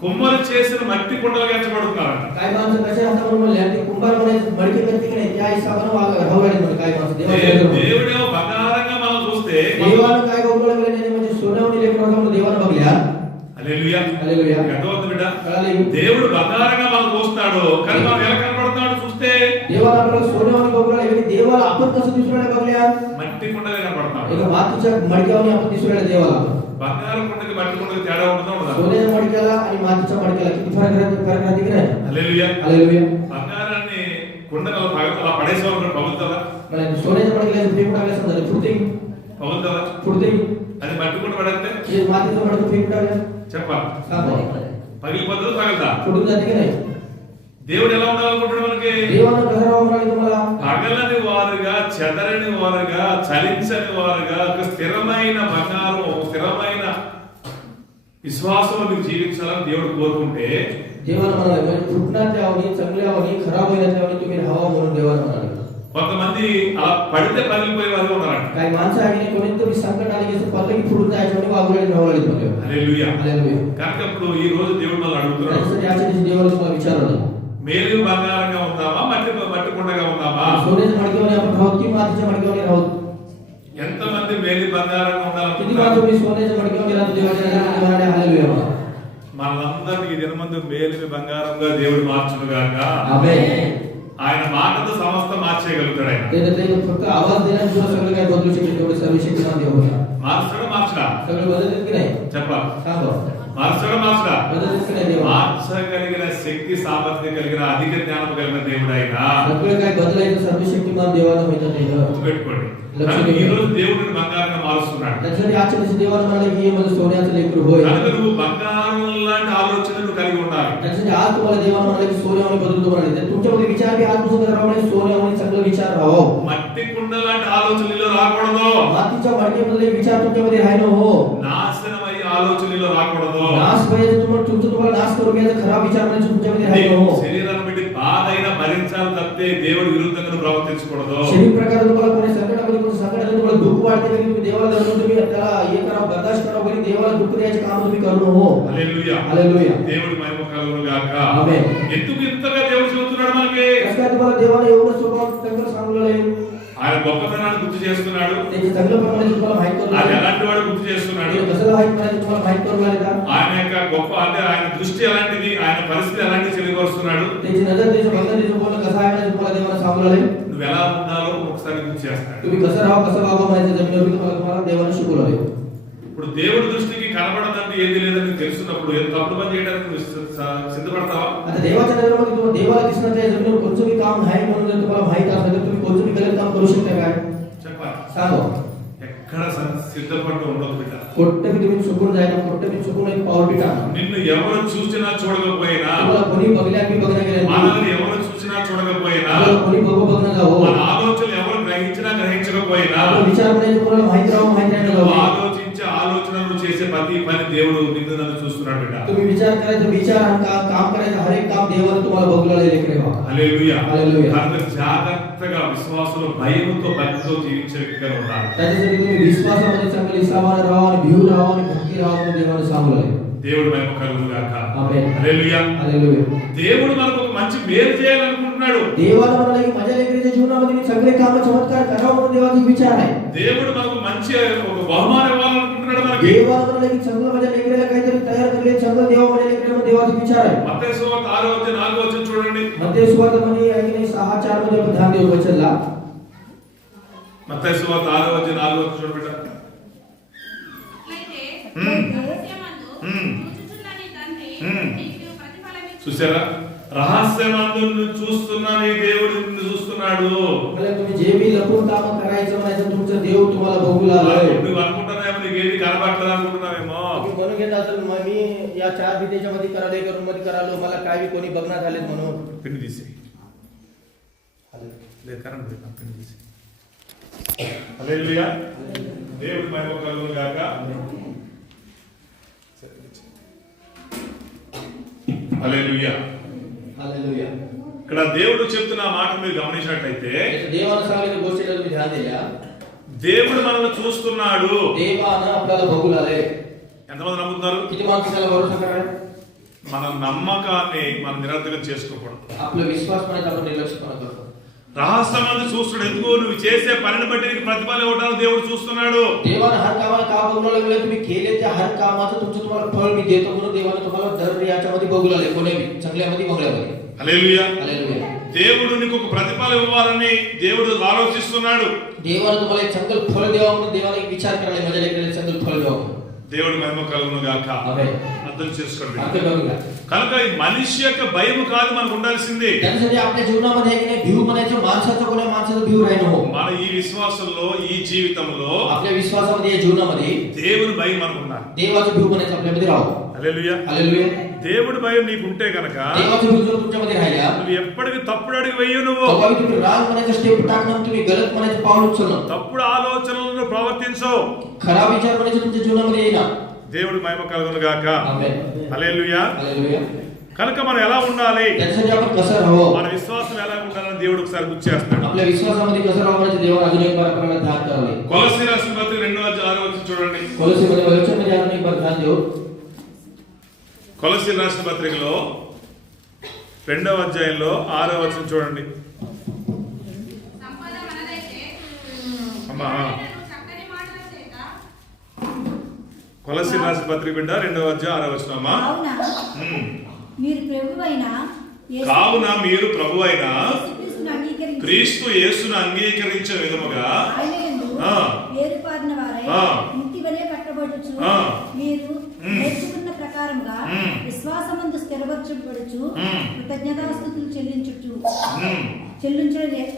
కుమ్మరి చేసిన మట్టి కుండలుగా ఎంచబడుతున్నారంట. काय माणसं कशा हातात म्हणून म्हणल्या? ते कुंभार म्हणायचं मडके करते की नाही त्या हिशोबानं राहावं लागेल म्हणजे काय माणसं देवाला దేవుడేమో బంగారంగా మనం చూస్తే देवानं काय गौरव लागले म्हणजे सोन्यावणी लेकरं होता म्हणून देवानं बघल्या. హల్లెలూయా. हालेलुया. అర్థమవుతుంది బిడ్డ? कळाले? దేవుడు బంగారంగా మనం చూస్తాడు కానీ మనం ఎలా కనపడుతున్నాడు చూస్తే? देवाला आपल्याला सोन्यावणी बघू लागले. देवाला आपण कसं दिसू लागले बघल्या? మట్టి కుండగా కనపడుతున్నాడు. एक मातीच्या मडक्यावणी आपण दिसू लागले देवाला. బంగారం కుండకి మట్టి కుండకి తేడా ఉంటుందా ఉండదా? सोन्याच्या मडक्याला आणि मातीच्या मडक्याला किती फरक राहते की नाही? హల్లెలూయా. हालेलुया. బంగారాన్ని కుండలో అలా పడేసేవాళ్ళు పగులుతుందా? म्हणजे सोन्याच्या मडक्याला फेकून टाकल्या समजा फुटते పగులుతుందా? फुटते. అది మట్టి కుండ పడేస్తే हे मातीचं मडकं फेकून टाकल्या చెప్పాలి, सांगा. పగిలిపోతుందా పగలదా? फुटून जाते की नाही? దేవుడు ఎలా ఉండాలనుకుంటున్నాడు మనకి? देवानं कसं राहावं म्हणाले तुम्हाला? పగలని వారుగా, చెదరని వారుగా, చలించని వారుగా, ఒక స్థిరమైన బంగారం, ఒక స్థిరమైన విశ్వాసంలో మీరు జీవించాలని దేవుడు కోరుకుంటే देवानं म्हणाले म्हणजे फुटण्याच्या आवडी, चांगल्या आवडी, खराब होण्याच्या आवडी तुम्ही राहावं म्हणून देवानं म्हणाले. కొంతమంది అలా పడితే పగిలిపోయే వారు ఉన్నారంట. काही माणसं आहे की नाही कोणीतरी संकट आले की पडलं की फुटून जायच्या आणि वागुळे राहावं लागले म्हणजे. హల్లెలూయా. हालेलुया. కనుక ఇప్పుడు ఈ రోజు దేవుడు మనల్ని అడుగుతున్నాడు, त्यासाठी आजच्या दिवशी देवाला तुम्हाला विचारलं. మేలు బంగారంగా ఉందామా, మట్టి కుండగా ఉందామా? सोन्याच्या मडक्यावर आपण राहू की मातीच्या मडक्यावर राहू? ఎంతమంది మేలు బంగారంగా किती ఉండాలనుకుంటున్నారు? माणसं मी सोन्याच्या मडक्यावर राहतो देवाच्या नगरामध्ये म्हणाले हालेलुया म्हणा. మనందరినీ ఈ దినమందు మేలు బంగారంగా దేవుడు మార్చును గాక. आमेन. ఆయన మాటతో సమస్త మార్చేయగలుగుతాడు. ఆయన ते फक्त आवाज देण्याने सुद्धा सगळं काय बदलू शकते तेवढे सर्व शक्तिमान देव होता. మార్చడా మార్చడా? सगळं बदलत की नाही? చెప్పాలి, सांगा. మార్చడా మార్చడా? बदलत की नाही देव? మార్చగలిగిన శక్తి సామర్థ్యం కలిగిన అధిక జ్ఞానం కలిగిన దేవుడు ఆయన. सगळं काय बदलायचं सर्व शक्तिमान देवाला माहिती आहे. గుర్తుపెట్టుకోండి. కనుక ఈ రోజు దేవుడిని బంగారంగా మారుస్తున్నాడు. त्यासाठी आजच्या दिवशी देवाला म्हणाले की हे माझं सोन्याचं लेकरू होय. కనుక నువ్వు బంగారం లాంటి ఆలోచనలు కలిగి ఉండాలి. त्यासाठी आज तुम्हाला देवाला म्हणाले की सोन्यामध्ये बदलतो म्हणाले. तर तुमच्यामध्ये विचार बी आजपासून करावे सोन्यामध्ये चांगलं विचार राहावं. మట్టి కుండ లాంటి ఆలోచనలు రాకూడదు. मातीच्या मडक्यामधले विचार तुमच्यामध्ये राहिलो हो. నాశనమయ్యే ఆలోచనలు రాకూడదు. नाश पाहिजे तुम्हाला नाश करू घ्यायचा खराब विचार म्हणजे तुमच्यामध्ये राहिलो हो. శరీరాన్ని బట్టి బాధ అయినా భరించాలి తప్పితే దేవుడి విరుద్ధంగా నువ్వు ప్రవర్తించకూడదు. शरीर प्रकार तुम्हाला कोणी संकटामध्ये कोणी संकट आलं तुम्हाला दुःख वाटते की तुम्ही देवाला धरून तुम्ही त्याला हे करा बर्दाश्त करा वगैरे देवाला दुःख द्यायचे काम तुम्ही करू नको. హల్లెలూయా. हालेलुया. దేవుడి మహిమ కలుగును గాక. ఆమేన్. ఎందుకు ఇంతగా దేవుడు చెబుతున్నాడు మనకి? कसं काय तुम्हाला देवाने एवढं स्वभाव चांगलं सांगलेलं आहे? ఆయన గొప్పతనాన్ని గుర్తు చేస్తున్నాడు. त्याचे चांगलं प्रमाणे तुम्हाला माहित करून ఆయన ఎలాంటి వాడు గుర్తు చేస్తున్నాడు. कसं माहित करायचं तुम्हाला माहित करून आले का? ఆయన యొక్క గొప్ప అంటే ఆయన దృష్టి ఎలాంటిది, ఆయన పరిస్థితి ఎలాంటిది తెలియపరుస్తున్నాడు. त्याची नजर त्याचं बघणं त्याचं बोलणं कसं आहे म्हणजे तुम्हाला देवाने सांगलेलं आहे. నువ్వు ఎలా ఉండాలో ఒకసారి గుర్తు చేస్తాడు. तुम्ही कसं राहावं कसं वागावं म्हणायचं जमिनीवर तुम्हाला देवाने शिकवलं आहे. ఇప్పుడు దేవుడి దృష్టికి కనబడదంటే ఏది లేదని తెలుసున్నప్పుడు ఏం తప్పుడు పని చేయడానికి నువ్వు సిద్ధపడతావా? आता देवाच्या नजरेमध्ये तुम्हाला देवाला दिसणार त्या जमिनीवर कोणतंही काम नाही म्हणून जर तुम्हाला माहित असेल तर तुम्ही कोणतंही गलत काम करू शकता काय? చెప్పాలి. सांगा. ఎక్కడ సిద్ధపడటం ఉండదు బిడ్డ. कोणतं बी तुम्ही चुकून जायला कोणतं बी चुकून एक पाऊल बी टाका. నిన్ను ఎవరు చూసినా చూడకపోయినా, तुम्हाला कोणी बघल्या बी बघण्या गेल्या नाही. మనల్ని ఎవరు చూసినా చూడకపోయినా, तुम्हाला कोणी बघणं जावो. మన ఆలోచనలు ఎవరు గ్రహించినా గ్రహించకపోయినా, आपला विचार करायचं कोणाला माहित राहावं माहित नाही నువ్వు राहावं. ఆలోచించే ఆలోచనలు చేసే ప్రతి పని దేవుడు నిన్ను నన్ను చూస్తున్నాడు బిడ్డ. तुम्ही विचार करायचं विचार आणि काम करायचं हर एक काम देवाने तुम्हाला बघलेलं लेकरे बा. హల్లెలూయా. హల్లెలూయా. కనుక జాగ్రత్తగా విశ్వాసంలో భయంతో భక్తితో జీవించే వ్యక్తిగా ఉండాలి. त्याच्यासाठी तुम्ही विश्वासामध्ये चांगले विश्रामाने राहावं आणि भिऊ राहावं आणि भक्ती राहावं म्हणून देवाने सांगलंय. దేవుడు మహిమ కలుగును గాక. आमेन. హల్లెలూయా. हालेलुया. దేవుడు మనకు ఒక మంచి మేలు చేయాలనుకుంటున్నాడు. देवाला म्हणाले की माझ्या लेकरीच्या जीवनामध्ये मी सगळे काम चमत्कार करावं म्हणून देवाचा विचार आहे. దేవుడు మనకు మంచి ఒక బహుమానం ఇవ్వాలనుకుంటున్నాడు మనకి. देवाला म्हणाले की चांगलं माझ्या लेकरीला काहीतरी तयार करले चांगलं देवा माझ्या लेकरीला देवाचा विचार आहे. మత్తయి సువార్త 6:4 చూడండి. मत्तेय सुवार्तेमध्ये आहे की नाही 6:4 मध्ये आपण ध्यान देऊ वचनला. మత్తయి సువార్త 6:4 చూడండి. చూసారా? రహస్యమందు చూస్తున్న నీ దేవుడు నిన్ను చూస్తున్నాడు. म्हणजे तुम्ही जे बी लपून काम करायचं म्हणायचं तुमचं देव तुम्हाला बघू लागलाय. నువ్వు అనుకుంటున్నావేమో నీకు ఏది కనబడట్లేదు అనుకుంటున్నావేమో. तुम्ही म्हणून घेत असेल मग मी या 4 भिंतीच्या मध्ये कराले करून मध्ये करालो मला काय बी कोणी बघणार झालेत म्हणून. పిండి తీసి లేదు కరెంట్ లేదు, పిండి తీసి. హల్లెలూయా. దేవుడి మహిమ కలుగును గాక. హల్లెలూయా. हालेलुया. ఇక్కడ దేవుడు చెప్తున్న మాట మీరు గమనించినట్లయితే देवानं सांगितलेल्या गोष्टीला तुम्ही ध्यान दिल्या. దేవుడు మనల్ని చూస్తున్నాడు. देवानं आपल्याला बघू लागले. ఎంతమంది నమ్ముతున్నారు? किती माणसं त्याला भरोसा कराय? మన నమ్మకాన్ని మనం నిరర్థకం చేసుకోకూడదు. आपला विश्वास पण आपण निर्लक्ष्यपणा करतो. రహస్యమందు చూస్తున్నాడు. ఎందుకు? నువ్వు చేసే పనిని బట్టి నీకు ప్రతిఫలం ఇవ్వడానికి దేవుడు చూస్తున్నాడు. देवानं हर कामाला का बघू लागले? तुम्ही केले त्या हर कामाचं तुमचं तुम्हाला फळ मी देतो म्हणून देवानं तुम्हाला दर याच्यामध्ये बघू लागले. कोणी चांगल्यामध्ये बघल्यामध्ये. హల్లెలూయా. हालेलुया. దేవుడు నీకు ఒక ప్రతిఫలం ఇవ్వాలని దేవుడు ఆలోచిస్తున్నాడు. देवानं तुम्हाला एक चांगलं फळ द्यावं म्हणून देवाने एक विचार करायला माझ्या लेकराला चांगलं फळ द्यावं. దేవుడి మహిమ కలుగును గాక. आमेन. అర్థం చేసుకోండి. अर्थं करून घ्या. కనుక ఈ మనిషి యొక్క భయం కాదు మనకు ఉండాల్సింది. त्यासाठी आपल्या जीवनामध्ये आहे की नाही भिऊ म्हणायचं माणसाचं कोणी माणसाचं भिऊ राहिलं हो. మన ఈ విశ్వాసంలో ఈ జీవితంలో आपल्या विश्वासामध्ये या जीवनामध्ये దేవుని భయం మనకు ఉండాలి. देवाचं भिऊ म्हणायचं आपल्यामध्ये राहावं. హల్లెలూయా. हालेलुया. దేవుడి భయం నీకు ఉంటే కనుక देवाचं भिऊ जर तुमच्यामध्ये राहिला నువ్వు ఎప్పటికీ తప్పుడు అడుగు వేయవు. నువ్వు तेव्हा तुम्ही राग म्हणायचं स्टेप टाकणं तुम्ही गलत म्हणायचं पाऊल उचलणं తప్పుడు ఆలోచనలను ప్రవర్తించవు. खराब विचार म्हणायचं तुमच्या जीवनामध्ये येईना. దేవుడి మహిమ కలుగును గాక. आमेन. హల్లెలూయా. हालेलुया. కనుక మనం ఎలా ఉండాలి? त्यासाठी आपण कसं राहावं? మన విశ్వాసం ఎలా ఉండాలని దేవుడు ఒకసారి గుర్తు చేస్తాడు. आपल्या विश्वासामध्ये कसं राहावं म्हणजे देवाने अजून एक बार आपल्याला ध्यान करावे. కొలస్సీ రాసిన పత్రిక 2:6 చూడండి. कोलोसीमध्ये वचनमध्ये अजून एक बार ध्यान देऊ. కొలస్సీ రాసిన పత్రికలో 2వ అధ్యాయంలో 6వ వచనం చూడండి. సంపద మనదైతే అమ్మా చక్కని మాటల చేత కొలస్సీ రాసిన పత్రిక బిడ్డ 2వ అధ్యాయం 6వ వచనం అమ్మా. మీరు ప్రభువైన కావున మీరు ప్రభువైన యేసుక్రీస్తును అంగీకరించి క్రీస్తు యేసును అంగీకరించిన విధముగా ఆయనయందు ఆ. వేరుపారిన వారై ఆ. ఇంటి వలె కట్టబడుచు ఆ. మీరు నేర్చుకున్న ప్రకారముగా విశ్వాసమందు స్థిరపరచబడుచు కృతజ్ఞతాస్తుతులు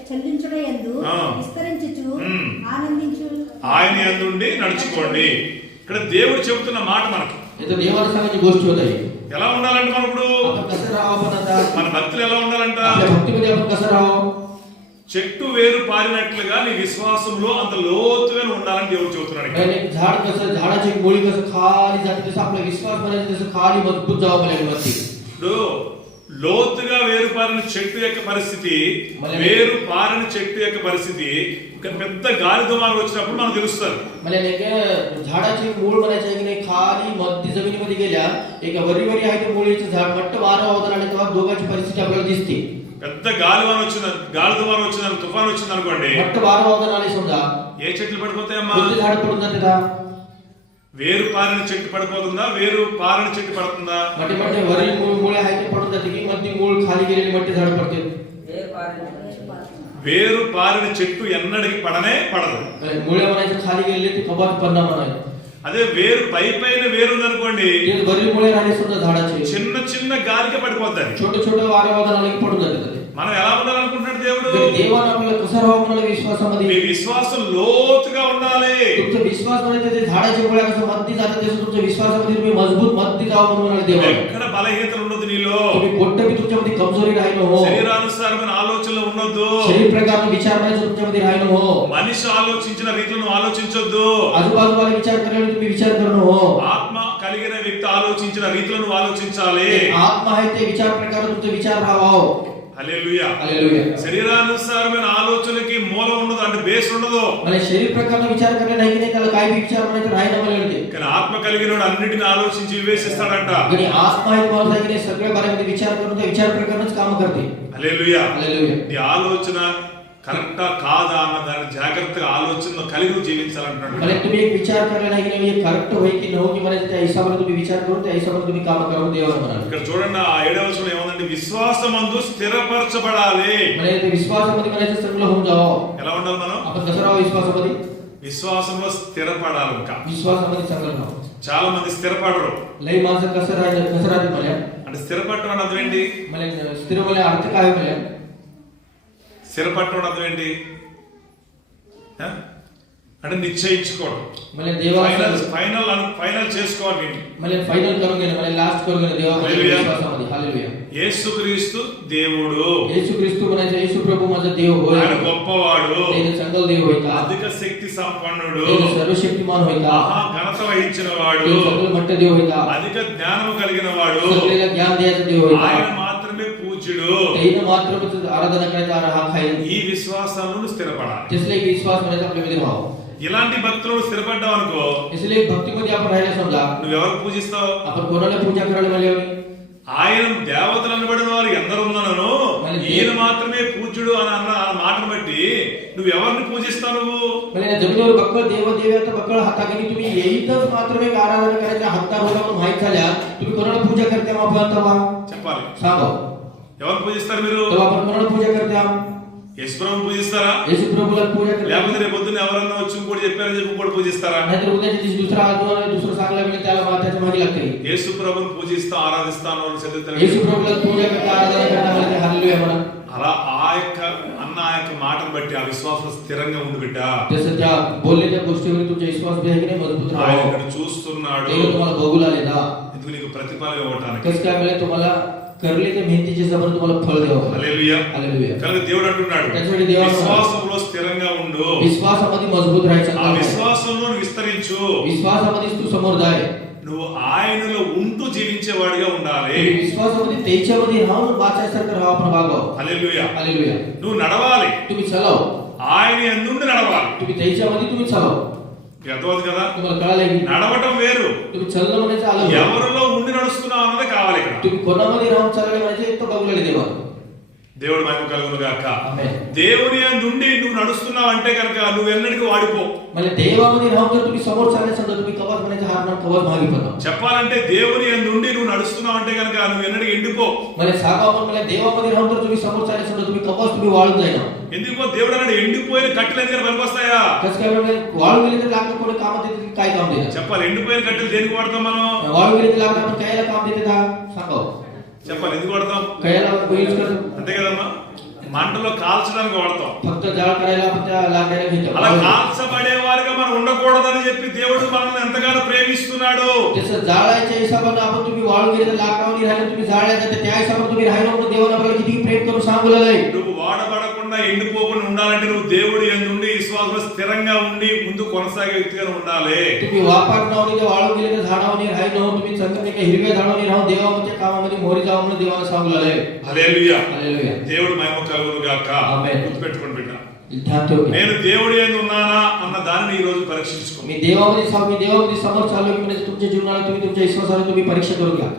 చెల్లించుటయందు ఆ. విస్తరించుచు ఆనందించు ఆనందించు ఆయన యందుండి నడుచుకోండి. ఇక్కడ దేవుడు చెబుతున్న మాట మనకి इथं देवाने सांगायची गोष्ट होत आहे. ఎలా ఉండాలంటే మనం ఇప్పుడు आपण कसं राहावं पण आता మన భక్తులు ఎలా ఉండాలంట? आपल्या भक्तीमध्ये आपण कसं राहावं? చెట్టు వేరు పారినట్లుగా నీ విశ్వాసంలో అంత లోతుగా ఉండాలని దేవుడు చెబుతున్నాడు ఇక్కడ. आणि झाड कसं झाडाची मुळी कसं खाली जाते तसं आपला विश्वास म्हणायचं तसं खाली मजबूत जावं म्हणायला मध्ये. ఇప్పుడు లోతుగా వేరు పారిన చెట్టు యొక్క పరిస్థితి, వేరు పారిన చెట్టు యొక్క పరిస్థితి ఒక పెద్ద గాలి దుమారం వచ్చినప్పుడు మనకు తెలుస్తుంది. म्हणजे नेमके झाडाची मूळ म्हणायचं की नाही खाली मध्य जमिनीमध्ये गेल्या एक वरी आहे ते मुळीचं झाड मट्ट वारा होतं आणि तेव्हा दोघांची परिस्थिती आपल्याला दिसते. పెద్ద గాలి దుమారం వచ్చిందని తుఫాన్ వచ్చింది అనుకోండి, मट्ट वारा होतं आणि समजा ఏ చెట్లు పడిపోతాయమ్మా? कोणते झाड पडून जाते का? వేరు పారిన చెట్టు పడిపోతుందా, వేరు పారిన చెట్టు పడుతుందా? मटे मटे वरील मुळे आहे ते पडून जाते की मध्य मूळ खाली गेलेली मट्टी झाड पडते. వేరు పారిన చెట్టు ఎన్నడికి పడనే పడదు. मुळे म्हणायचं खाली गेलेले ते कबात पडणार म्हणायचं. అదే వేరు పైన వేరు ఉందనుకోండి, तेच वरील मुळे राहिले सुद्धा झाडाचे చిన్న చిన్న గాలికి పడిపోద్ది. छोटे छोटे वाऱ्यावादनाला पडून जातात. మనం ఎలా ఉండాలనుకుంటున్నాడు దేవుడు? देवानं आपल्याला कसं राहावं म्हणाले మీ विश्वासामध्ये. విశ్వాసం లోతుగా ఉండాలి. तुमचा विश्वास म्हणजे ते झाडाच्या मुळे कसं मत्ती जातात तसं तुमच्या विश्वासामध्ये तुम्ही मजबूत मत्ती जावं म्हणून म्हणाले देवा. ఎక్కడ బలహీనతలు ఉండదు నీలో. तुम्ही कोणतं बी तुमच्यामध्ये कमजोरी राहिलो हो, శరీరానుసారమైన ఆలోచనలు ఉండొద్దు. शरीर प्रकारचा विचार करायचा तुमच्यामध्ये राहिलो हो, మనిషి ఆలోచించిన రీతిలో నువ్వు ఆలోచించొద్దు. आजूबाजूला विचार करायला तुम्ही विचार करणं हो. ఆత్మ కలిగిన వ్యక్తి ఆలోచించిన రీతిలో నువ్వు ఆలోచించాలి. आत्मा आहे ते विचार प्रकार तुमचा विचार राहावा. హల్లెలూయా. हालेलुया. శరీరానుసారమైన ఆలోచనకి మూలం ఉండదు, అంటే బేస్ ఉండదు. मला शरीर प्रकारचा विचार करणे नाही की नाही, त्याला काय बी विचार म्हणायचं राहिलं म्हणते. కానీ ఆత్మ కలిగినోడు అన్నిటిని ఆలోచించి వివేచిస్తాడంట. आणि आत्मा आहे तुम्हाला की नाही सगळ्या बारेमध्ये विचार करून त्या विचार प्रकारच काम करते. హల్లెలూయా. हालेलुया. నీ ఆలోచన కరెక్టా కాదా అన్న దాన్ని జాగ్రత్తగా ఆలోచన కలిగి జీవించాలంటున్నాడు. मला तुम्ही एक विचार करायला नाही की नाही हे करेक्ट होय की नको की म्हणायचं त्या हिशोबाने तुम्ही विचार करून त्या हिशोबाने तुम्ही काम करून देवा म्हणाले. ఇక్కడ చూడండి ఆ 7వ వచనం ఏముందంటే విశ్వాసమందు స్థిరపరచబడాలి. म्हणजे ते विश्वासामध्ये म्हणायचं चांगलं होऊन जावं. ఎలా ఉండాలి మనం? आपण कसं राहावं विश्वासामध्ये? విశ్వాసంలో స్థిరపడాలి. ఇంకా विश्वासामध्ये चांगलं राहावं. చాలా మంది స్థిరపడరు. लई माणसं कसं राहते मला అంటే స్థిరపడటం అంటే అర్థం ఏంటి? मला स्थिर मला अर्थ काय मला స్థిరపడటం అర్థం ఏంటి? అంటే నిశ్చయించుకోవడం. मला देवा ఫైనల్ చేసుకోవాలి. मला फायनल करून गेले, मला लास्ट करून गेले देवा हालेलुया. विश्वासामध्ये. हालेलुया. యేసుక్రీస్తు దేవుడు, येशू ख्रिस्त म्हणायचं येशू प्रभू माझा देव होय. ఆయన గొప్పవాడు, ते चांगला देव होय का? అధిక శక్తి సంపన్నుడు, ते सर्वशक्तिमान होय का? మహా ఘనత వహించిన వాడు, ते सगळं मोठं देव होय का? అధిక జ్ఞానము కలిగిన వాడు, सगळ्याला ज्ञान द्यायचं देव होय ఆయన का? మాత్రమే పూజ్యుడు. तेनं मात्र आराधना करायचा हा खाय. ఈ విశ్వాసాలను స్థిరపడాలి. त्यसले एक विश्वास म्हणायचा आपल्यामध्ये राहावं. ఇలాంటి భక్తులు స్థిరపడ్డావు అనుకో, इसलिए भक्तीमध्ये आपण राहायला समजा నువ్వెవరు పూజిస్తావు? आपण कोणाला पूजा करायला म्हणजे ఆయన దేవతలు అనబడిన వారు ఎందరు ఉన్నాను, ఈయన మాత్రమే పూజ్యుడు అని అన్న ఆ మాటను బట్టి నువ్వు ఎవరిని పూజిస్తావు? నువ్వు म्हणजे जमिनीवर बक्कळ देव देवाचा बक्कळ हाताखाली तुम्ही येईतच मात्र एक आराधना करायचा हातदार होता म्हणून माहित झाल्या तुम्ही कोणाला पूजा करते मग तेव्हा చెప్పాలి. सांगा ఎవరు పూజిస్తారు మీరు? तेव्हा आपण कोणाला पूजा करते? యేసుప్రభుని పూజిస్తారా? येशू प्रभूला पूजा करते. లేకపోతే రేపు పొద్దున్న ఎవరన్నా వచ్చి ఇంకోటి చెప్పారని చెప్పి ఇంకోటి పూజిస్తారా? नाहीतर उद्याच्या दिवशी दुसरा आजूबाजूला दुसरं सांगला म्हणजे त्याला त्याच्या मागे लागते. యేసుప్రభుని పూజిస్తా ఆరాధిస్తాను అని చదివితే येशू प्रभूला पूजा करता आराधना करता म्हणजे हालेलुया म्हणा. అలా ఆ యొక్క మాటను బట్టి ఆ విశ్వాసం స్థిరంగా ఉంది బిడ్డ. जसं त्या बोललेल्या गोष्टीवर तुमचा विश्वास बी आहे की नाही मजबूत ఆయన राहावा. ఇక్కడ చూస్తున్నాడు. ते तुम्हाला बघूला లేదా ఎందుకు నీకు ప్రతిఫలం ఇవ్వటానికి. कसं काय वेळेला तुम्हाला करले ते मेहनतीचे समोर तुम्हाला फळ द्यावं. హల్లెలూయా. हालेलुया. కనుక దేవుడు అంటున్నాడు त्यासाठी देवा విశ్వాసంలో స్థిరంగా ఉండు. विश्वासामध्ये मजबूत राहायचं. ఆ విశ్వాసంలో నువ్వు విస్తరించు. विश्वासामध्येच तू समोर जाय. నువ్వు ఆయనలో ఉంటూ జీవించేవాడిగా ఉండాలి. तुम्ही विश्वासामध्ये त्याच्यामध्ये राहून वाचायसारखं राहावं आपण वागावं. హల్లెలూయా. हालेलुया. నువ్వు నడవాలి, तुम्ही चलाव. ఆయన యందుండి నడవాలి. तुम्ही त्याच्यामध्ये तुम्ही चलाव. అర్థమవుతుంది కదా? तुम्हाला कळालं की నడవటం వేరు, तुम्ही चलणं म्हणायचं आलं. ఎవరిలో ఉండి నడుస్తున్నావు అన్నది కావాలి ఇక్కడ. तुम्ही कोणामध्ये राहून चालले म्हणायचे तो बघूला देवा. దేవుడు మహిమ కలుగును గాక. आमेन. దేవుని యందుండి నువ్వు నడుస్తున్నావు అంటే కనుక నువ్వు ఎన్నటికీ వాడిపో. म्हणजे देवामध्ये राहून जर तुम्ही समोर चालले समजा तुम्ही कवच म्हणायचं हार ना कवच मागे पडा. చెప్పాలంటే దేవుని యందుండి నువ్వు నడుస్తున్నావు అంటే కనుక నువ్వు ఎన్నటికీ ఎండిపో. म्हणजे सांगा आपण मला देवामध्ये राहून जर तुम्ही समोर चालले समजा तुम्ही कवच तुम्ही वाळून जाईना. ఎందుకు దేవుడు అన్నాడు ఎండిపోయిన కట్టెలు ఎందుకు పనికొస్తాయా? कसं काय म्हणजे वाळून गेले तर लाकडं कोणी कामात येते काय काम देतात? చెప్పాలి. ఎండిపోయిన కట్టెలు దేనికి వాడతాం మనం? वाळून गेले तर लाकडं आपण कायला काम देते का? सांगा. చెప్పాలి. ఎందుకు వాడతాం? कायला यूज करतो? అంతే కదమ్మా. మంటలో కాల్చడానికి వాడతాం. फक्त जाळ करायला आपण त्या लाकडाला घेतो. అలా కాల్చబడే వారిగా మనం ఉండకూడదని చెప్పి దేవుడు మనల్ని ఎంతగానో ప్రేమిస్తున్నాడు. तसं जाळायच्या हिशोबाने आपण तुम्ही वाळून गेले तर लाकडावर राहिले तुम्ही जाळायचं तर त्या हिशोबाने तुम्ही राहिलो म्हणून देवाला आपल्याला किती प्रेम करून सांगलेलं आहे. నువ్వు వాడబడకుండా ఎండిపోకుండా ఉండాలంటే నువ్వు దేవుడి యందుండి విశ్వాసంలో స్థిరంగా ఉండి ముందు కొనసాగే వ్యక్తిగా ఉండాలి. तुम्ही वापार नावनी जे वाळून गेले तर झाडावनी राहिलो तुम्ही संकट एका हिरव्या झाडावनी राहून देवाच्या कामामध्ये मोहरी जावं म्हणून देवाला सांगलेलं आहे. హల్లెలూయా. हालेलुया. దేవుడు మహిమ కలుగును గాక. ఆమేన్. గుర్తుపెట్టుకోండి బిడ్డ. ध्यान ठेव. నేను దేవుడి యందు ఉన్నానా అన్న దాన్ని ఈ రోజు పరీక్షించుకో. मी देवामध्ये समोर चाललो की म्हणजे तुमच्या जीवनाला तुम्ही तुमच्या विश्वासाने तुम्ही परीक्षा करून घ्या.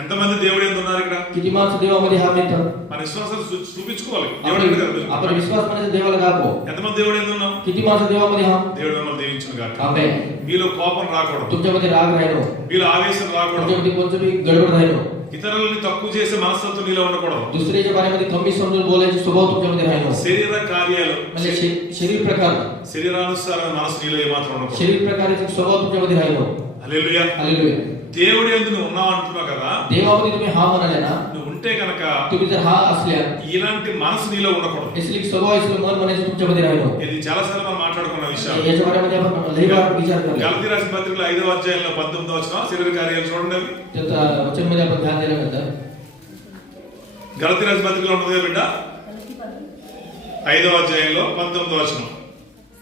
ఎంతమంది దేవుడి యందు ఉన్నారు ఇక్కడ? किती माणसं देवामध्ये हा मित्र మన విశ్వాసాన్ని చూపించుకోవాలి. దేవుడి యందు కదా. आपण विश्वास म्हणजे देवाला दाखव. ఎంతమంది దేవుడి యందు ఉన్నాం? किती माणसं देवामध्ये हा. దేవుడు మిమ్మల్ని దీవించును గాక. आमेन. మీలో కోపం రాకూడదు, तुमच्यामध्ये राग राहिलो, మీలో ఆవేశం రాకూడదు, तुमच्यामध्ये कोणतं बी गडबड राहिलो, ఇతరులని తక్కువ చేసే మనస్తత్వం నీలో ఉండకూడదు. दुसऱ्याच्या बारेमध्ये कमी समजून बोलायचे स्वभाव तुमच्यामध्ये राहिलो. శరీర కార్యాలు म्हणजे शरीर प्रकार శరీరానుసారమైన మనసు నీలో ఏమాత్రం ఉండకూడదు. शरीर प्रकाराचे स्वभाव तुमच्यामध्ये राहिलो. హల్లెలూయా. हालेलुया. దేవుడి యందు నువ్వు ఉన్నావు అంటున్నావు కదా, देवामध्ये तुम्ही हा म्हणाले ना, నువ్వు ఉంటే కనుక तुम्ही जर हा असल्या ఇలాంటి మనసు నీలో ఉండకూడదు. इसलिए स्वभाव इसलिए मन म्हणायचं तुमच्यामध्ये राहिलो. ఇది చాలా సార్లు మనం మాట్లాడుకున్న విషయం. याच्या बारेमध्ये आपण लई वेळा विचार करतो. గలతీ రాసిన పత్రికలో 5వ అధ్యాయంలో 19వ వచనం శరీర కార్యాలు చూడండి. అవి त्याचा वचनमध्ये आपण ध्यान दिल्यानंतर గలతీ రాసిన పత్రికలో ఉన్నది బిడ్డ 5వ అధ్యాయంలో 19వ వచనం.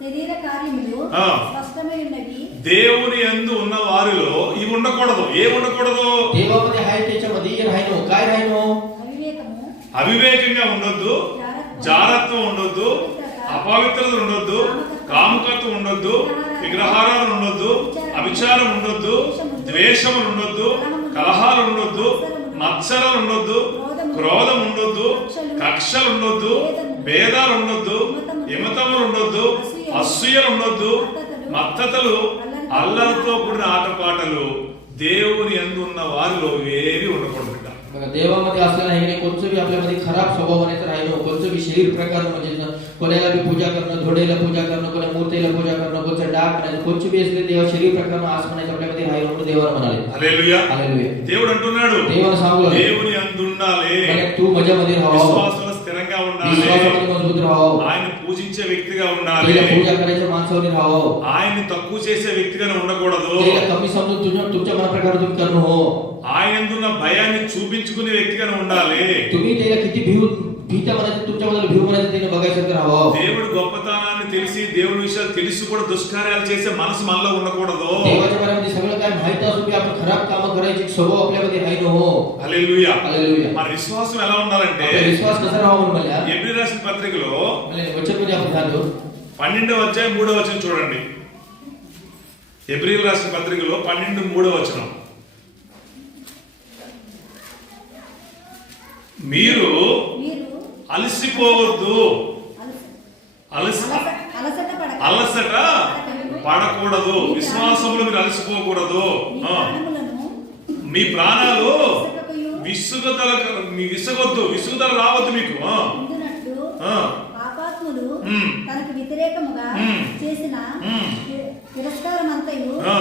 శరీర కార్యములు ఆ. స్పష్టమై ఉన్నవి. దేవుని యందు ఉన్న వారిలో ఇవి ఉండకూడదు. ఏమి ఉండకూడదు? देवामध्ये आहे त्याच्यामध्ये हे राहिलो. काय राहिलो? అవివేకము, అవివేకంగా ఉండొద్దు, జారత్వం ఉండొద్దు, అపవిత్రత ఉండొద్దు, కాముకత్వం ఉండొద్దు, విగ్రహారాధన ఉండొద్దు, అవిచారం ఉండొద్దు, ద్వేషములు ఉండొద్దు, కలహాలు ఉండొద్దు, మత్సరాలు ఉండొద్దు, క్రోధం ఉండొద్దు, కక్షలు ఉండొద్దు, భేదాలు ఉండొద్దు, విమతములు ఉండొద్దు, అసూయలు ఉండొద్దు, మత్తతలు, అల్లరితో కూడిన ఆటపాటలు దేవుని యందు ఉన్న వారిలో ఏవి ఉండకూడదు. बघा, देवामध्ये असलेला हे कोणचं बी आपल्यामध्ये खराब स्वभाव म्हणायचं राहिलो. कोणचं बी शरीर प्रकार म्हणजे कोणाला बी पूजा करणं, धोडेला पूजा करणं, कोणा मूर्तीला पूजा करणं, कोणचं डाग म्हणायचं, कोणची बी असले देवा शरीर प्रकार आज म्हणायचं आपल्यामध्ये राहिलो म्हणून देवाला म्हणाले. హల్లెలూయా. हालेलुया. దేవుడు అంటున్నాడు देवाला सांगू लागले, దేవుని యందు ఉండాలి, म्हणे तू माझ्यामध्ये राहावं, విశ్వాసంలో స్థిరంగా ఉండాలి, विश्वासामध्ये मजबूत राहावं, ఆయన పూజించే వ్యక్తిగా ఉండాలి, त्याला पूजा करायच्या माणसावर राहावं, ఆయన్ని తక్కువ చేసే వ్యక్తిగానే ఉండకూడదు, त्याला कमी समजून तुमच्या मनाप्रकारे तुम्ही करणं हो, ఆయన యందున్న భయాన్ని చూపించుకునే వ్యక్తిగానే ఉండాలి. तुम्ही त्याला किती भीत्या म्हणायचं तुमच्याबद्दल भीव म्हणायचं त्याने बघायसारखं राहावं. దేవుడు గొప్పతనాన్ని తెలిసి దేవుడి విషయాలు తెలిసి కూడా దుష్కార్యాలు చేసే మనసు మనలో ఉండకూడదు. देवाच्या बारेमध्ये सगळं काय माहित असून की आपण खराब कामं करायची स्वभाव आपल्यामध्ये आहे ना हो. హల్లెలూయా. हालेलुया. మన విశ్వాసం ఎలా ఉండాలంటే आपला विश्वास कसा राहावा म्हणून मला ఎబ్రీ రాసిన పత్రికలో वचनमध्ये आपण ध्यान देऊ. 12వ అధ్యాయం 3వ వచనం చూడండి. ఎబ్రీ రాసిన పత్రికలో 12:3 వచనం. మీరు మీరు అలసిపోవద్దు, అలసట పడక అలసట పడకూడదు, విశ్వాసంలో మీరు అలసిపోకూడదు. మీ ప్రాణములను మీ ప్రాణాలు విసుగకయు విసుగుదల రావద్దు మీకు. ఉండునట్లు ఆ. పాపాత్ములు మ్మ్. తనకు వ్యతిరేకముగా మ్మ్. చేసిన మ్మ్. తిరస్కారమంతయు ఆ.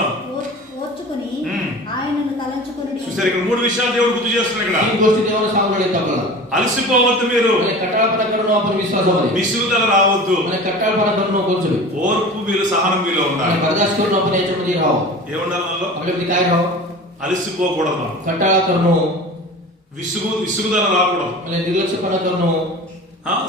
ఓర్చుకుని మ్మ్. ఆయనను తలంచుకుని చూసారు, ఇక్కడ 3 విషయాలు దేవుడు గుర్తు చేస్తున్నాడు. ఇక్కడ तीन गोष्टी देवाला सांगू लागले आपल्याला. అలసిపోవద్దు, మీరు म्हणजे कटाळपणा करणं आपण विश्वासामध्ये, విసుగుదల రావద్దు, म्हणजे कटाळपणा करणं कोणचं बी, ఓర్పు మీరు సహనం మీలో ఉండాలి. म्हणजे बर्दाश्त करून आपण याच्यामध्ये राहावं. ఏముండాలి మనలో? आपल्यामध्ये काय राहावं? అలసిపోకూడదు మనం. कटाळा करणं, విసుగుదల రాకూడదు. म्हणजे निर्लक्ष्यपणा करणं,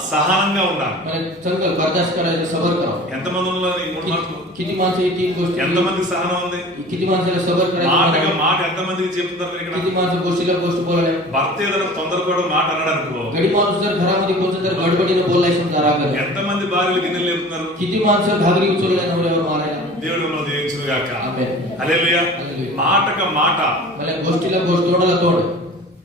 సహనంగా ఉండాలి. म्हणजे चांगलं बर्दाश्त करायचं, सबर करावं. ఎంతమంది ఉన్నారు ఈ 3 మాటలు? किती माणसं ही तीन गोष्टी, ఎంతమందికి సహనం ఉంది? किती माणसाला सबर మాటగా करायचं, మాట ఎంతమందికి చెప్తున్నారు ఇక్కడ? किती माणसं गोष्टीला गोष्ट बोलायला. భర్త ఏదైనా తొందరపడి మాట అన్నాడనుకో, गडी माणूस जर घरामध्ये कोणतं जर गडबडीने बोलायचं समजा रागाने, ఎంతమంది భార్యలు గిన్నెలు లేపుతున్నారు? किती माणसं घागरी उचलल्या नवऱ्यावर मारायला. దేవుడు మిమ్మల్ని దీవించును గాక. आमेन. హల్లెలూయా. హల్లెలూయా. మాటక మాట मला गोष्टीला गोष्ट, तोंडाला तोंड,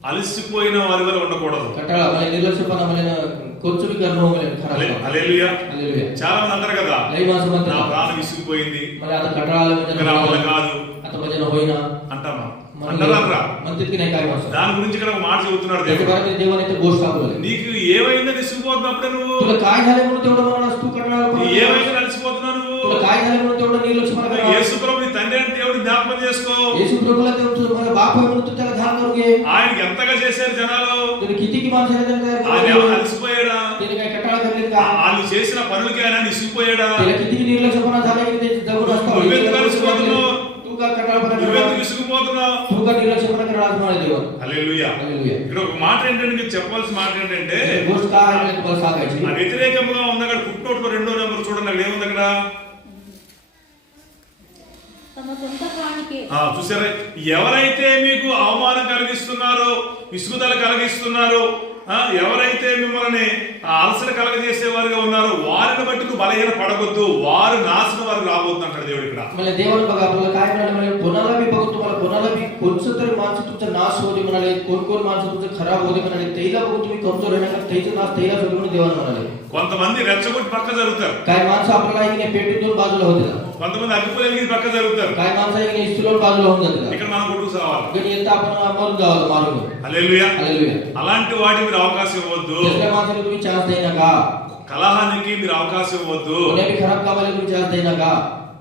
అలసిపోయిన వారి వల్ల ఉండకూడదు. कटाळा, मला निर्लक्ष्यपणा, मला कोणचं बी करणं हो, मला खराब. హల్లెలూయా. हालेलुया. చాలా మంది అంటారు కదా, लई माणसं నా म्हणतात ప్రాణం విసిగిపోయింది, मला आता कटाळा आला, ఇంకా నా వల్ల म्हणजे కాదు आता माझ्यानं होईना. అంటామా? मला అంటారా? म्हणतात की नाही काय माणसं. దాని గురించి ఇక్కడ ఒక మాట చెబుతున్నాడు त्याच्या దేవుడు. बारेमध्ये देवाने तर गोष्ट सांगू నీకు ఏమైందని విసిగిపోతున్నప్పుడే నువ్వు तुला काय झालं म्हणून तेवढं म्हणालास तू कटाळा, ఏమైంది అలసిపోతున్నావు నువ్వు? तुला काय झालं म्हणून तेवढं निर्लक्ष्यपणा करावा. యేసు ప్రభు నీ తండ్రి అంటే దేవుడిని జ్ఞాపకం చేసుకో. येशू प्रभूला तेवढं मला बाप आहे म्हणून तू त्याला ध्यान करून घे. ఆయనకి ఎంతగా చేశారు జనాలు? त्याने किती की माणसं आहेत त्याला तयार ఆయన केलं. ఏమైనా అలసిపోయాడా? त्याने काय कटाळा करले का? వాళ్ళు చేసిన పనులకి ఆయన విసిగిపోయాడా? त्याला किती निर्लक्ष्यपणा झाला की ते जगून असतं. నువ్వెందుకు అలసిపోతున్నావు? तू का कटाळपणा నువ్వెందుకు करणार? విసిగిపోతున్నావు? तू का निर्लक्ष्यपणा करणार आज म्हणाले देवा. హల్లెలూయా. हालेलुया. ఇక్కడ ఒక మాట ఏంటంటే మీకు చెప్పాల్సిన మాట ఏంటంటే, गोष्ट काय आहे मला तुम्हाला सांगायची. ఆ వ్యతిరేకంగా ఉంది అక్కడ ఫుట్నోట్లో 2వ నెంబర్ చూడండి, అక్కడ ఏముంది అక్కడ? తమ సొంత ప్రాణికే చూసారా, ఎవరైతే మీకు అవమానం కలిగిస్తున్నారో, విసుగుదల కలిగిస్తున్నారో, ఎవరైతే మిమ్మల్ని అలసట కలగజేసేవారుగా ఉన్నారో వారిని బట్టి నువ్వు బలహీన పడవద్దు, వారు నాశనం వారు రాబోద్దు అంటాడు దేవుడు ఇక్కడ. मला देवाने बघा आपल्याला काय म्हणाले, म्हणजे कोणाला बी बघू तुम्हाला, कोणाला बी कोणचं तरी माणसं तुमचा नाश होऊ दे म्हणाले, कोण कोण माणसं तुमचं खराब होऊ दे म्हणाले, त्याला बघू तुम्ही कमजोर होण्याचा त्याचं नाश त्यालाच होते म्हणून देवाने म्हणाले. కొంతమంది రెచ్చగొట్టి పక్క జరుగుతారు, काय माणसं आपल्याला ऐकणे पेटीतून बाजूला होते కొంతమంది అగ్గిపోయి పక్క జరుగుతారు. काय माणसं ऐकणे इस्त्रोल बाजूला होऊन जातात ఇక్కడ మనం కొట్టుకు సావాలి. गणी येता आपण मरून जावं मारून హల్లెలూయా. हालेलुया అలాంటి వాటికి మీరు అవకాశం ఇవ్వద్దు. दुसऱ्या माणसाला तुम्ही चान्स देऊ नका కలహానికి మీరు అవకాశం ఇవ్వద్దు. कोणी बी खराब कामाला तुम्ही चान्स देऊ नका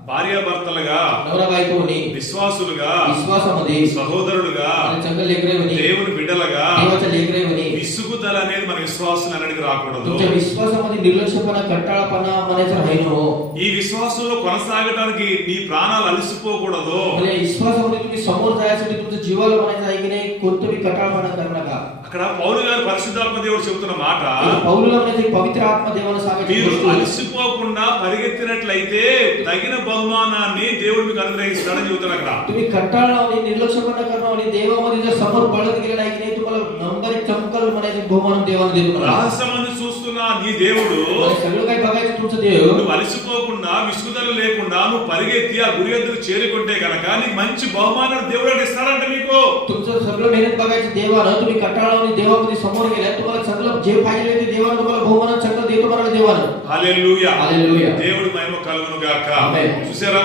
భార్యాభర్తలుగా, नवरा बायकोनी విశ్వాసులుగా, विश्वासामध्ये సహోదరులుగా, आणि चांगले लेकरे म्हणे దేవుని బిడ్డలుగా देवाच्या लेकरे म्हणे విసుగుదల అనేది మన విశ్వాసం అన్నిటికీ రాకూడదు. तुमच्या विश्वासामध्ये निर्लक्ष्यपणा कंटाळापणा म्हणायचं राहील हो ఈ విశ్వాసంలో కొనసాగడానికి నీ ప్రాణాలు అలసిపోకూడదు. म्हणजे विश्वासामध्ये तुम्ही समोर जायसाठी तुमचं जीवाला म्हणायचं आहे की नाही कोणतं बी कंटाळपणा करू नका అక్కడ పౌలు గారు పరిశుద్ధాత్మ దేవుడు చెబుతున్న మాట, పౌలుला म्हणायचं पवित्र आत्मा देवाला सांगायची మీరు गोष्ट అలసిపోకుండా పరిగెత్తినట్లయితే తగిన బహుమానాన్ని దేవుడు మీకు అనుగ్రహిస్తాడని చెబుతాడు. అక్కడ तुम्ही कंटाळला आणि निर्लक्ष्यपणा करणं आणि देवामध्ये जर समोर पळत गेले नाही की नाही तुम्हाला नंबर एक चमकल म्हणायचं बहुमान देवाला देतो రహస్యమందు చూస్తున్న నీ దేవుడు सगळं काही बघायचं तुमचं देव నువ్వు అలసిపోకుండా విసుగుదల లేకుండా నువ్వు పరిగెత్తి ఆ గురి ఎద్దుకు చేరుకుంటే కనుక నీకు మంచి బహుమానాన్ని దేవుడు ఇస్తాడంట. మీకు तुमचं सगळं मेहनत बघायचं देवानं तुम्ही कंटाळा आणि देवामध्ये समोर गेल्या तुम्हाला सगळं जे पाहिजे ते देवानं तुम्हाला बहुमान सगळं देतो म्हणाले देवानं. హల్లెలూయా. హల్లెలూయా. దేవుడి మహిమ కలుగును గాక. ఆమేన్. చూసారా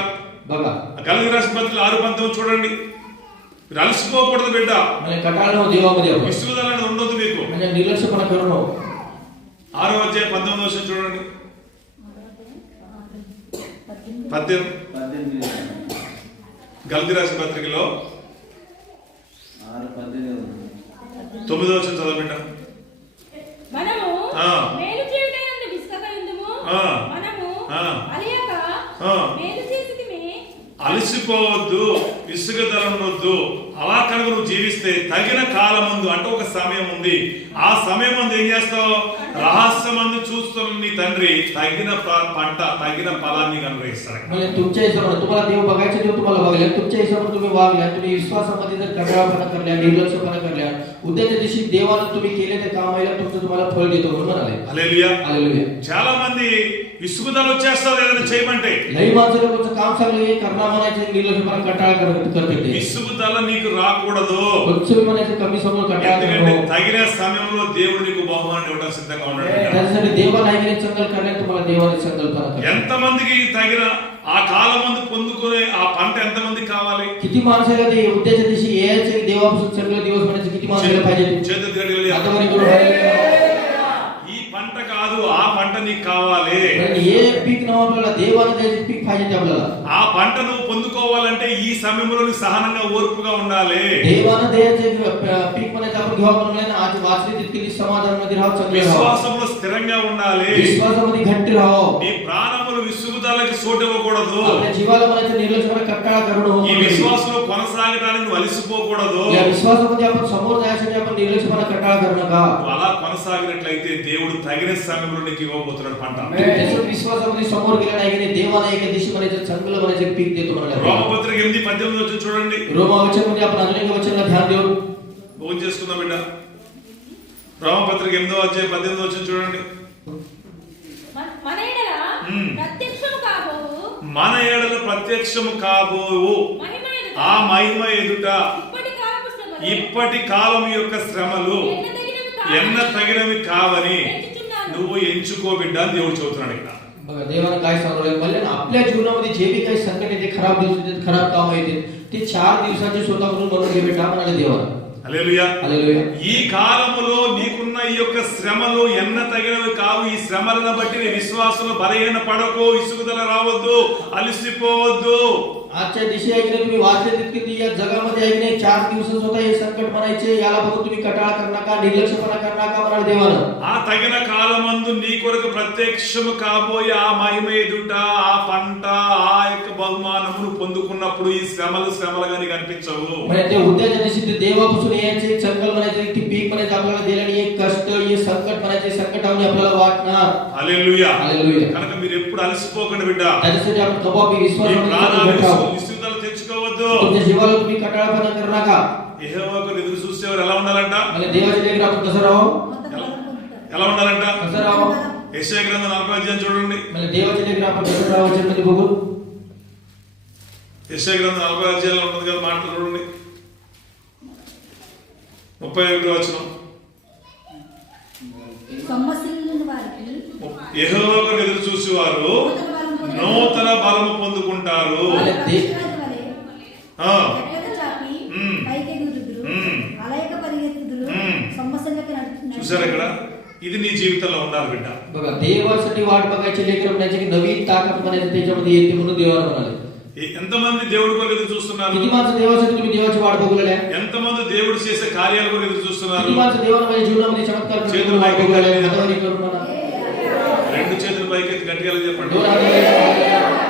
बघा గలతీ రాసిన పత్రిక 6:19 చూడండి. మీరు అలసిపోకూడదు బిడ్డ. म्हणजे कंटाळा देवामध्ये आपण విసుగుదల అనేది ఉండొద్దు మీకు. म्हणजे निर्लक्ष्यपणा करू नको. 6వ అధ్యాయం 19వ వచనం చూడండి. 18 గలతీ రాసిన పత్రికలో 9వ వచనం చదవండి. మనము ఆ. మేలు చేయుటయందు విసుకకయుందుము. ఆ. మనము ఆ. అలియక ఆ. మేలు చేసితిమి. అలసిపోవద్దు, విసుగుదల ఉండొద్దు. అలా కనుక నువ్వు జీవిస్తే తగిన కాలమందు అంటే ఒక సమయం ఉంది, ఆ సమయం మందు ఏం చేస్తావు? రహస్యమందు చూస్తున్న నీ తండ్రి తగిన పంట తగిన ఫలాన్ని అనుగ్రహిస్తాడు. म्हणजे तुमच्या हिशोबाने तुम्हाला देव बघायचे देव तुम्हाला बघायला तुमच्या हिशोबाने तुम्ही वागल्या तुम्ही विश्वासामध्ये जर कंटाळापणा करल्या निर्लक्ष्यपणा करल्या उद्याच्या दिवशी देवानं तुम्ही केले ते कामाला तुमचं तुम्हाला फळ देतो म्हणून म्हणाले. హల్లెలూయా. हालेलुया. చాలా మంది విసుగుదల వచ్చేస్తారు ఏదైనా చేయమంటే. लई माणसं लोकांचं काम चालू आहे करणार म्हणायचं निर्लक्ष्यपणा कंटाळा करते ते విసుగుదల నీకు రాకూడదు. కొంచెం म्हणायचं कमी समोर कंटाळा ఎందుకంటే करू తగిన సమయంలో దేవుడు నీకు బహుమానం ఇవ్వడానికి సిద్ధంగా ఉన్నాడు. त्यासाठी देवाला ऐकणे संकल्प करणे तुम्हाला देवाने संकल्पना करा. ఎంతమందికి తగిన ఆ కాలమందు పొందుకునే ఆ పంట ఎంతమందికి కావాలి? किती माणसाला ते उद्याच्या दिवशी यायचे देवापासून चांगले दिवस म्हणायचे किती माणसाला पाहिजे చేతులు आतावरी करू हालेलुया. ఈ పంట కాదు ఆ పంట నీకు కావాలి. कारण हे पीक नाव आपल्याला देवाने द्यायचे पीक पाहिजे ते आपल्याला ఆ పంట నువ్వు పొందుకోవాలంటే ఈ సమయంలో నువ్వు సహనంగా ఓర్పుగా ఉండాలి. देवाने द्यायचे पीक म्हणायचं आपण घ्यावं म्हणून आज वाचले तितके समाधानामध्ये राहावं चांगले राहावं విశ్వాసంలో స్థిరంగా ఉండాలి. विश्वासामध्ये घट्ट राहावं నీ ప్రాణములు విసుగుదలకి చోటు ఇవ్వకూడదు. आपल्या जीवाला म्हणायचं निर्लक्ष्यपणा कंटाळा करू नको. ఈ విశ్వాసంలో కొనసాగడానికి నువ్వు అలసిపోకూడదు. या विश्वासामध्ये आपण समोर जाण्यासाठी आपण निर्लक्ष्यपणा कंटाळा करू नका. నువ్వు అలా కొనసాగినట్లయితే దేవుడు తగిన సమయంలో నీకు ఇవ్వబోతున్నాడు పంట. त्याच्या विश्वासामध्ये समोर गेला नाही की देवाने एका दिवशी म्हणायचं चांगलं म्हणायचं पीक देतो म्हणाले. రోమపత్రిక 8:18 వచ్చి చూడండి. रोमा वचनमध्ये आपण अजून एका वचनाला ध्यान देऊ. ఫోన్ చేసుకుందాం బిడ్డ. రోమపత్రిక 8వ అధ్యాయం 18 వచ్చి చూడండి. మన ఎడల మ్మ్. ప్రత్యక్షము కాబోవు మన ఏడల ప్రత్యక్షము కాబోవు మహిమ ఎదుట ఆ మహిమ ఎదుట ఇప్పటి కాలపు శ్రమలు ఇప్పటి కాలం యొక్క శ్రమలు ఎన్న తగినవి కావని నువ్వు ఎంచుకో బిడ్డ అని దేవుడు చెబుతున్నాడు ఇక్కడ. बघा देवाने काय सांगितलं म्हणजे आपल्या जीवनामध्ये जे बी काही संकट येते खराब दिवस येते खराब काम येते ते 4 दिवसाचे स्वतः करून बनवून घे बेटा म्हणाले देवाने. హల్లెలూయా. हालेलुया. ఈ కాలములో నీకున్న ఈ యొక్క శ్రమలు ఎన్న తగినవి కావు. ఈ శ్రమలను బట్టి నీ విశ్వాసంలో బలహీన పడకు, విసుగుదల రావద్దు, అలసిపోవద్దు. आजच्या दिवशी ऐकले तुम्ही वाचले तितके ती या जगामध्ये ऐकले 4 दिवस होता हे संकट म्हणायचे याला बघून तुम्ही कंटाळा करू नका निर्लक्ष्यपणा करू नका म्हणाले देवाने. ఆ తగిన కాలమందు నీ కొరకు ప్రత్యక్షము కాబోయే ఆ మహిమ ఎదుట ఆ పంట ఆ యొక్క బహుమానమును పొందుకున్నప్పుడు ఈ శ్రమలుగా నీకు అనిపించవు. म्हणजे ते उद्याच्या दिवशी ते देवापासून यायचे संकल्प म्हणायचे ती पीक म्हणायचे आपल्याला दिलेली एक कष्ट हे संकट म्हणायचे संकटामध्ये आपल्याला वाटणार. హల్లెలూయా. हालेलुया. కనుక మీరు ఎప్పుడు అలసిపోకండి బిడ్డ. त्याच्यासाठी आपण कबाबी ఈ विश्वासामध्ये ప్రాణాలు भेटावं. విసుగుదల తెచ్చుకోవద్దు. तुमच्या जीवाला तुम्ही कंटाळापणा करू नका. యెహోవాకు ఎదురు చూసేవారు ఎలా ఉండాలంట? म्हणजे देवाच्या लेकरं आपण कसं राहावं ఎలా ఉండాలంట? कसं राहावं యెషయా గ్రంథం 40వ అధ్యాయం చూడండి. म्हणजे देवाच्या लेकरं आपण कसं राहावं वचनमध्ये बघू. యెషయా గ్రంథం 40వ అధ్యాయంలో ఉంటుంది కదా మాట చూడండి. 31వ వచనం. సొమ్మసిల్లిన వారికి యెహోవా కొరకు ఎదురు చూసేవారు నూతన బలము పొందుకుంటారు. వాళ్ళ పక్షిరాజు వలె ఆ, రెక్కలు చాపి మ్మ్. పైకెగురుదురు. మ్మ్. అలయక పరిగెత్తుదురు. మ్మ్. సొమ్మసిల్లక చూసారు ఇక్కడ, ఇది నీ జీవితంలో ఉండాలి బిడ్డ. बघा देवासाठी वाट बघायची लेकरं म्हणायचे की नवीन ताकद म्हणायची त्याच्यामध्ये येते म्हणून देवाला म्हणाले. ఎంతమంది దేవుడి కొరకు ఎదురు చూస్తున్నారు? किती माणसं देवासाठी तुम्ही देवाची वाट बघलेल्या? ఎంతమంది దేవుడు చేసే కార్యాల కొరకు ఎదురు చూస్తున్నారు? किती माणसं देवाला माझ्या जीवनामध्ये चमत्कार చేతులు वाट పైకి बघलेल्या? ఎత్తి. हातावरी करून म्हणा. రెండు చేతులు పైకెత్తి గట్టిగా చెప్పండి. दोन हात वर करून.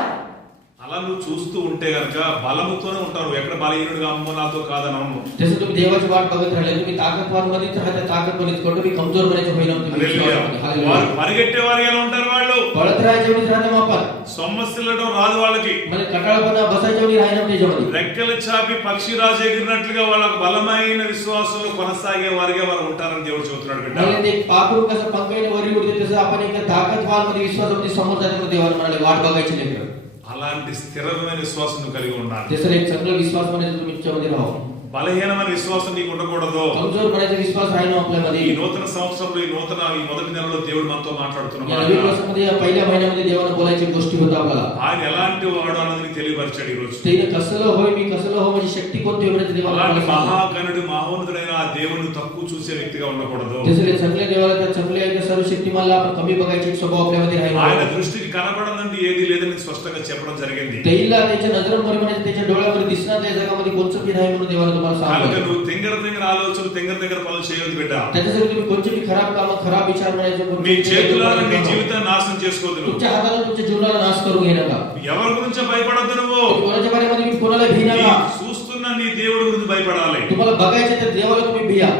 అలా నువ్వు చూస్తూ ఉంటే గనక బలముతోనే ఉంటావు. ఎక్కడ బలహీనుడిగా అమ్మో నాతో కాదని అమ్ము. जसं तुम्ही देवाची वाट बघत राहिले तुम्ही ताकदवान मध्येच राहता, ताकद मध्येच कोण तुम्ही कमजोर बनायचं होईना तुम्ही హల్లెలూయా. विश्वासामध्ये. వారు हालेलुया. పరిగెట్టే వారు ఎలా ఉంటారు? వాళ్ళు पळत राहायच्या वेळी राहणं आपण సొమ్మసిల్లడం రాదు వాళ్ళకి. म्हणजे कटाळपणा बसायच्या वेळी राहणं त्याच्यामध्ये. రెక్కలు చాపి పక్షిరాజు ఎగిరినట్లుగా వాళ్ళకు బలమైన విశ్వాసంలో కొనసాగే వారిగా వారు ఉంటారని దేవుడు చెబుతున్నాడు బిడ్డ. म्हणजे ते पाखरू कसं पंखाने वरी उडते तसं आपण एका ताकदवान मध्ये विश्वासामध्ये समोर जाण्यामध्ये देवाला म्हणाले वाट बघायची लेकरं. అలాంటి స్థిరమైన విశ్వాసం నువ్వు కలిగి ఉండాలి. त्याचं एक चांगलं विश्वास म्हणायचं तुम्ही तुमच्यामध्ये राहावं. బలహీనమైన విశ్వాసం నీకు ఉండకూడదు. कमजोर बनायचा विश्वास राहणं ఈ आपल्यामध्ये. నూతన సంవత్సరంలో ఈ మొదటి నెలలో దేవుడు మనతో या नवीन మాట్లాడుతున్నాడు. वर्षामध्ये या पहिल्या महिन्यामध्ये देवाला बोलायची गोष्टी होतं आपल्याला. ఆయన ఎలాంటి వాడు అన్నది నీకు తెలియపరిచాడు ఈ రోజు. ते कसलं होय मी कसलं हो म्हणजे शक्ती कोणती होय म्हणजे देवाला అలాంటి बोलायचं. మహాగణుడు మహోన్నతుడైన ఆ దేవుడిని తక్కువ చూసే వ్యక్తిగా ఉండకూడదు. त्याचे चांगल्या देवाला त्या चांगल्या एका सर्वशक्तिमानला आपण कमी बघायची एक स्वभाव आपल्यामध्ये ఆయన राहिला. దృష్టికి కనబడదండి ఏది లేదని స్పష్టంగా చెప్పడం జరిగింది. त्याला त्याच्या नजरेमध्ये म्हणजे त्याच्या डोळ्यामध्ये दिसणार त्या जगामध्ये कोणचं बी नाही म्हणून देवाला तुम्हाला కనుక सांगतो. నువ్వు తెంగర ఆలోచన తెంగర పనులు చేయొద్దు బిడ్డ. त्याच्यासाठी तुम्ही कोणचे बी खराब काम खराब विचार म्हणायचे कोणते నీ बी చేతులారా నీ काम. జీవితాన్ని నాశనం చేసుకోవద్దు. నువ్వు तुमच्या हाताने तुमच्या जीवनाला नाश करून घेऊ नका. ఎవరి గురించి భయపడద్దు. నువ్వు तुम्ही कोणाच्या बारेमध्ये बी कोणाला भी నీ नका. చూస్తున్న నీ దేవుడి గురించి భయపడాలి. तुम्हाला बघायचे तर देवाला तुम्ही भिया.